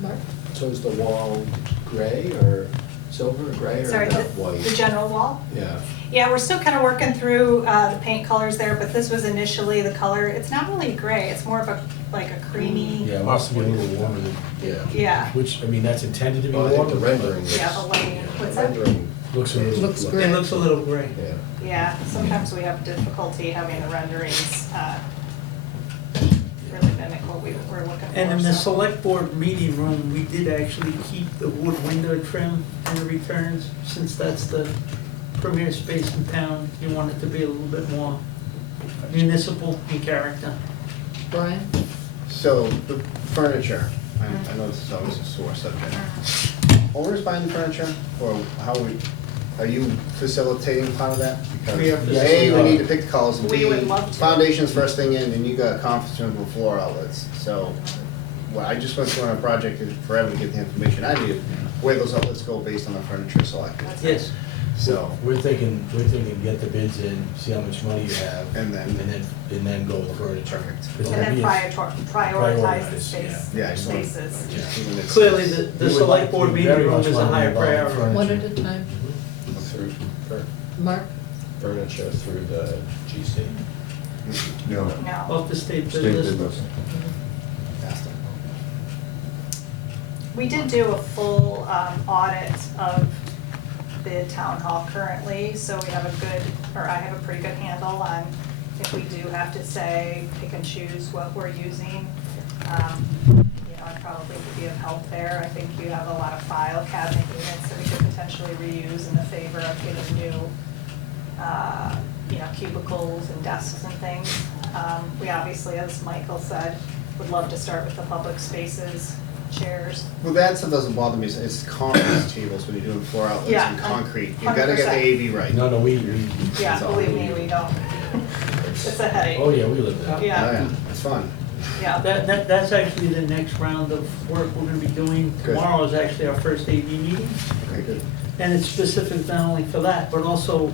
Mark? So is the wall gray or silver, gray or Sorry, white? the general wall? Yeah. Yeah, we're still kind of working through the paint colors there, but this was initially the color. It's not really gray, it's more of a, like a creamy, Yeah, it wants to be a little warmer than, Yeah. yeah, which, I mean, that's intended to be Well, I think warm. the rendering is. yeah, a light. The What's that? rendering. Looks a little. Looks It great. looks a little gray. Yeah. Yeah, sometimes we have difficulty having the renderings really mimic what we were looking for. And in the so. select board meeting room, we did actually keep the wood window trim in the returns, since that's the premier space in town. You want it to be a little bit more municipal in character. Brian? So, the furniture, I know this is always a sore subject. Owners buying the furniture, or are you facilitating part of that? We are Because A, we facilitating. need to pick the colors, and We B, would love to. foundation's first thing in, and you got conference rooms with floor outlets. So, well, I just went through on a project forever to get the information I needed, where those outlets go based on the furniture selected. That's it. Yes. So, We're thinking, get the bids in, see how much money you have. And then go with furniture. Perfect. Because And then that'd be prioritize the Prioritize, space, yeah, I just want- spaces. just keeping it- Clearly, the We would select like board to meeting very room much is a want to higher involve priority. furniture. One at a time. Through Mark? furniture through the GC. No. No. Off the state State business. business. Faster. We did do a full audit of the town hall currently, so we have I have a pretty good handle on if we do have to say, pick and choose what we're using. I probably could be of help there. I think you have a lot of file cabinet units that we could potentially reuse in the favor of getting new, cubicles and desks and things. We obviously, as Michael said, would love to start with the public spaces, chairs. Well, that stuff doesn't bother me, it's conference tables when you're doing floor outlets Yeah, and concrete. You gotta get the 100%. AV right. No, we. Yeah, That's all. believe me, we don't. It's a headache. Oh, yeah, we live there. Oh, Yeah, yeah, it's fun. yeah. That's actually the next round of work we're gonna be doing. Good. Tomorrow is actually our first AV meeting. Okay, good. And it's specific not only for that, but also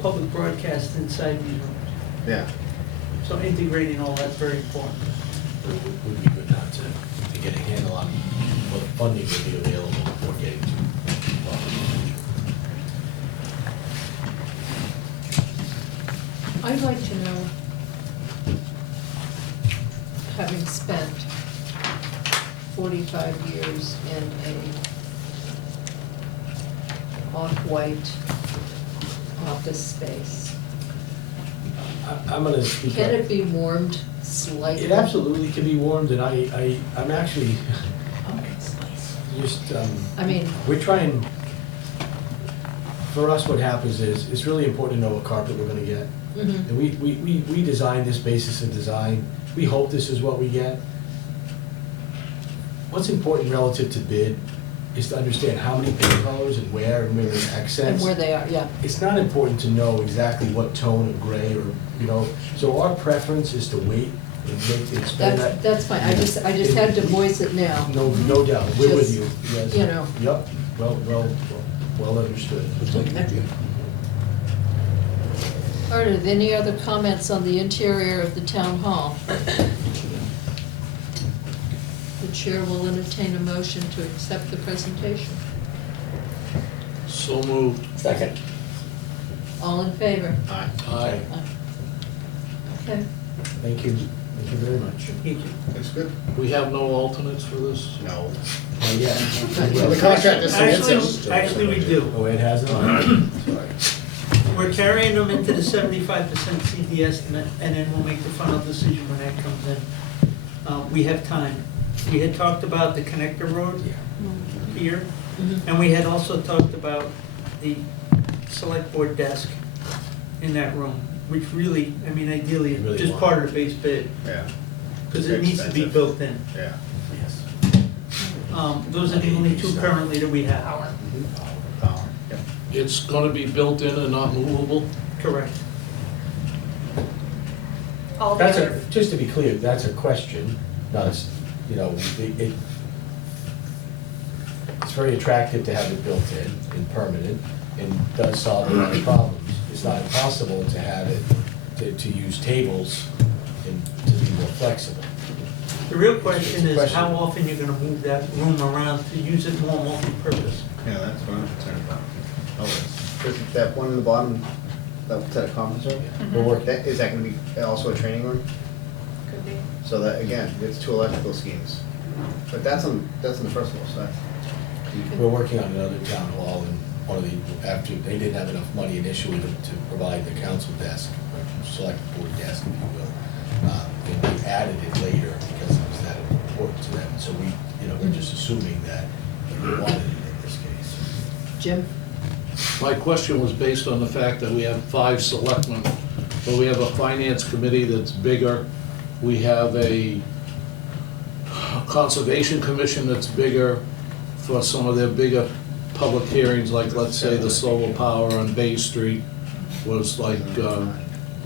public broadcast inside these rooms. Yeah. So integrating all that's very important. Would be good not to get a handle on what funding would be available before getting to. I'd like to know, having spent 45 years in a off-white office space, I'm gonna speak. can it be warmed slightly? It absolutely can be warmed, and I'm actually just, I mean, we're trying, for us, what happens is, it's really important to know what carpet we're gonna get. mhm. And we designed this basis of design, we hope this is what we get. What's important relative to bid is to understand how many paint colors and where there's And accents. where they are, yeah. It's not important to know exactly what tone of gray or, so our preference is to wait and make the expand that. That's fine, I just had to voice it now. No doubt, we're with Just, you, yes. you know. Yep, well understood. All right, are there any other comments on the interior of the town hall? The chair will entertain a motion to accept the presentation. So moved. Second. All in favor? Aye. Okay. Thank you very much. Looks good. We have no alternates for this? No. Yeah. The contractor said so. Actually, we do. Oh, it has it on? Sorry. We're carrying them into the 75% CD estimate, and then we'll make the final decision when that comes in. We have time. We had talked about the connector road here, and we had also talked about the select board desk in that room, which really, I mean, ideally, Really just want part of the base bid, Yeah. because it needs to be Expensive. built in. Yeah. Yes. Those are the only two currently that we have. Yep. It's gonna be built in and not movable? Correct. All the That's other, just to be clear, that's a question, not as, it's very attractive to have it built in and permanent, and does solve a lot of problems. It's not impossible to have it, to use tables and to be more flexible. The real question It's a is question. how often you're gonna move that room around to use it more multi-purpose. Yeah, that's what I'm concerned about. Is that one in the bottom, that conference room? We're working, Is that gonna be also a training room? could be. So that, again, it's two electrical schemes. But that's on the first floor, so that's. we're working on another town hall, and one of the, after, they didn't have enough money initially to provide the council desk, or select board desk, if you will. And we added it later because it was that important to them, so we're just assuming that we wanted it in this case. Jim? My question was based on the fact that we have 5 selectmen, but we have a finance committee that's bigger. We have a conservation commission that's bigger for some of their bigger public hearings, like let's say the solar power on Bay Street was like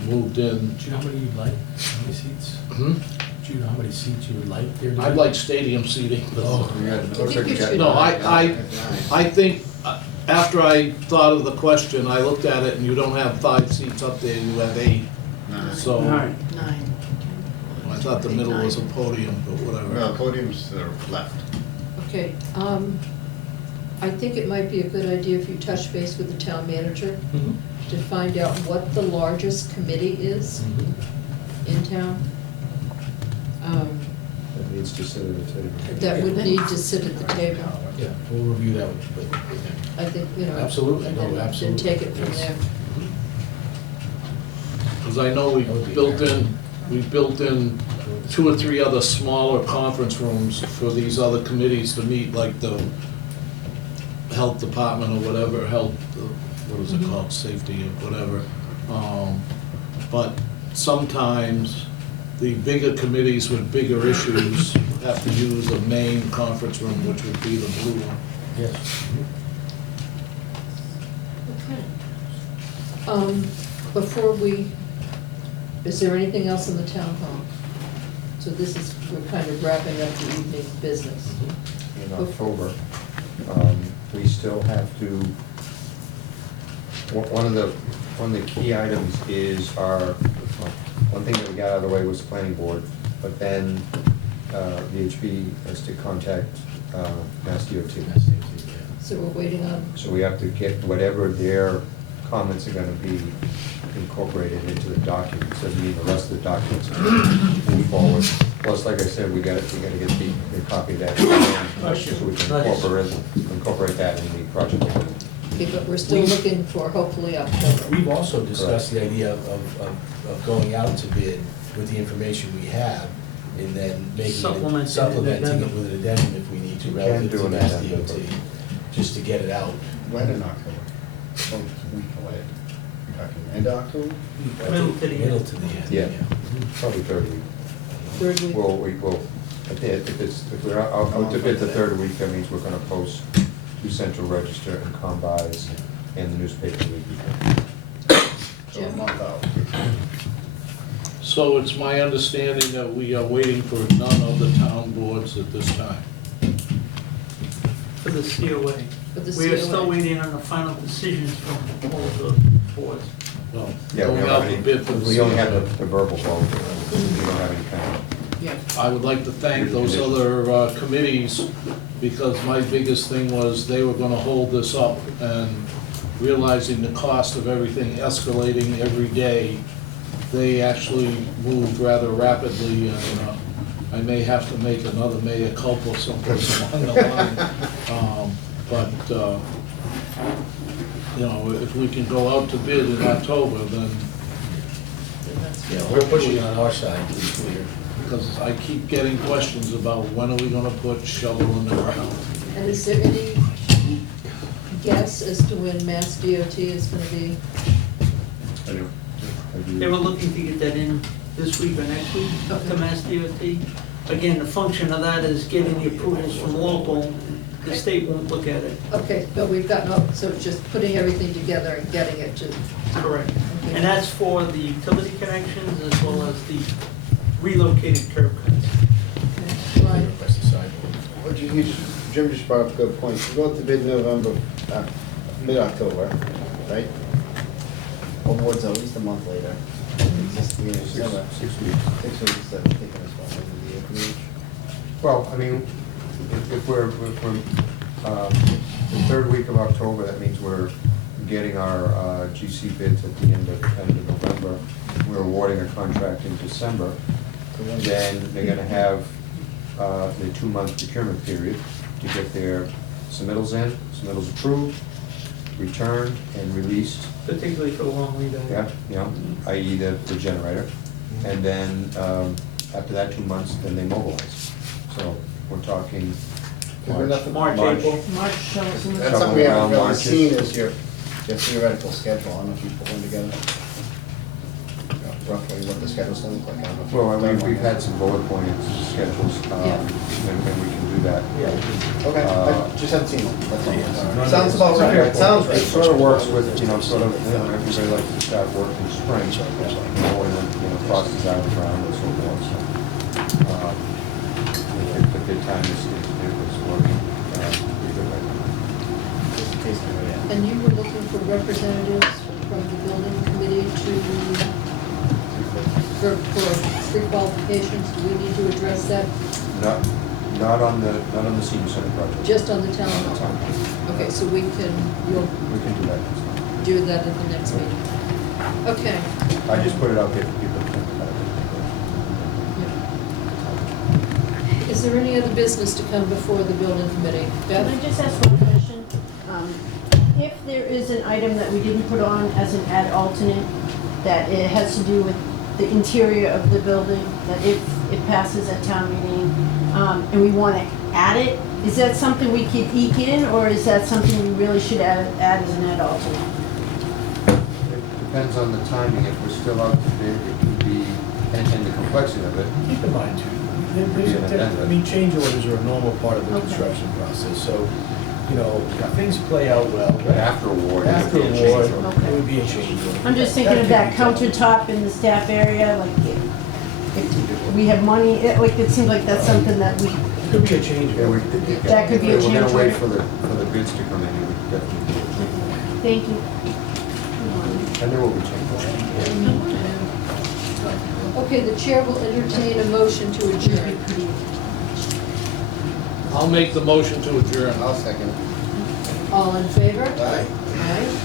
moved in. Do you know how many you'd like? How many seats? Hmm? Do you know how many seats you would like there? I'd like stadium seating. Oh, I think you should. No, I think, after I thought of the question, I looked at it, and you don't have 5 seats up there, you have 8. So, Nine. I thought the middle was a podium, but whatever. No, podium's to the left. Okay, I think it might be a good idea if you touch base with the town manager Mhm. to find out what the largest committee is in town. That needs to sit at a table. That would need to sit at the table. Yeah, we'll review that with him. I think, Absolutely, and no, then absolutely. take it from Yes. there. Because I know we built in 2 or 3 other smaller conference rooms for these other committees to meet, like the health department or whatever, what is it called, safety or whatever. But sometimes the bigger committees with bigger issues have to use a main conference room, which would be the blue one. Yes. Okay. Before is there anything else in the town hall? So we're kind of wrapping up the evening's business. In October, we still have to, one of the key items is our one thing that we got out of the way was the planning board, but then VHB has to contact Mass DOT. So we're waiting on, So we have to get whatever their comments are gonna be incorporated into the documents, doesn't mean the rest of the documents move forward. Plus, like I said, we gotta get the copy of that, so we can incorporate that in the project. okay, but we're still looking for hopefully October. We've also discussed the idea of going out to bid with the information we have, and then Supplementing it supplementing it with an addendum if we need to, You can relative do to an Mass addendum. DOT, just to get it out. When in October? Oh, a week away. You're talking end of October? Middle to the end. Middle to the end. Yeah, probably third week. Third week. Well, if we're out to bid the third week, that means we're gonna post to Central Register and Combis and the newspaper week before. So a month out. So it's my understanding that we are waiting for none of the town boards at this time. For the COA. For the We are COA. still waiting on the final decisions from all the boards. Well, Yeah, we going don't out have to any, bid for the we only have COA. the verbal vote, we don't have any kind of. Yeah, I would like to thank those other committees, because my biggest thing was they were gonna hold this up, and realizing the cost of everything escalating every day, they actually moved rather rapidly, and I may have to make another mea culpa someplace along the line. But, you know, if we can go out to bid in October, then, Yeah, we're pushing it on our side, to be clear. because I keep getting questions about when are we gonna put shovel in the ground? and is there any guess as to when Mass DOT is gonna be? They were looking to get that in this week or next week, up to Mass DOT. Again, the function of that is getting the approvals from local. The state won't look at it. Okay, but we've got, no, so it's just putting everything together and getting it to. Correct. Okay. And that's for the utility connections as well as the relocated curb cuts. Okay. Right. Request a sidewalk. Jim just brought up a good point. You go out to bid November, mid-October, right? Awards at least a month later. It's just, you know, December. 6 weeks. 6 weeks, that's taking us about maybe a week. Well, I mean, if we're, the third week of October, that means we're getting our GC bids at the end of November. We're awarding a contract in December. Then they're gonna have the 2-month procurement period to get their submittals in, submittals approved, returned, and released. Particularly for the long lead items. Yeah, you know, i.e. the generator. And then, after that 2 months, then they mobilize. So we're talking March, April. March shows in the- That's something we haven't Around really March. seen is your theoretical schedule. I don't know if you put one together. Roughly what the schedule's gonna look like. I don't know if Well, you've done we've one. had some bullet pointed schedules, Yeah. and we can do that. Okay, I just haven't seen one, that's all. Sounds about right, it sounds right. It sort of works with, you know, sort of, you know, everybody likes to start work in spring, you know, when, frost is out around and so forth, so. But the time is working, pretty good right now. And you were looking for representatives from the building committee for pre-qualifications, do we need to address that Not on the senior center project. just on the town On the hall? town. Okay, so you'll We can do that. do that at the next meeting. Okay. I just put it out there for people to think about it. Is there any other business to come before the building committee? Can I Beth? just ask one question? If there is an item that we didn't put on as an ad alternate, that it has to do with the interior of the building, that if it passes at town meeting, and we want to add it, is that something we could eke in, or is that something we really should add as an ad alternate? It depends on the timing. If we're still out to bid, it could be, and the complexity of it. Keep in mind too, I mean, change orders are a normal part of the construction process, so, you know, if things play out well. But after award, it After would be a change award, order. it would be a change order. I'm just thinking of that could be done. countertop in the staff area, like, if we have money, it seems like that's something that we, Could be a change Yeah, order. That could be a We're change gonna wait order. for the bids to come in, and we could definitely do it. thank you. And there will be change orders. Okay, the chair will entertain a motion to adjourn. I'll make the motion to adjourn. I'll second. All in favor? Aye. Aye.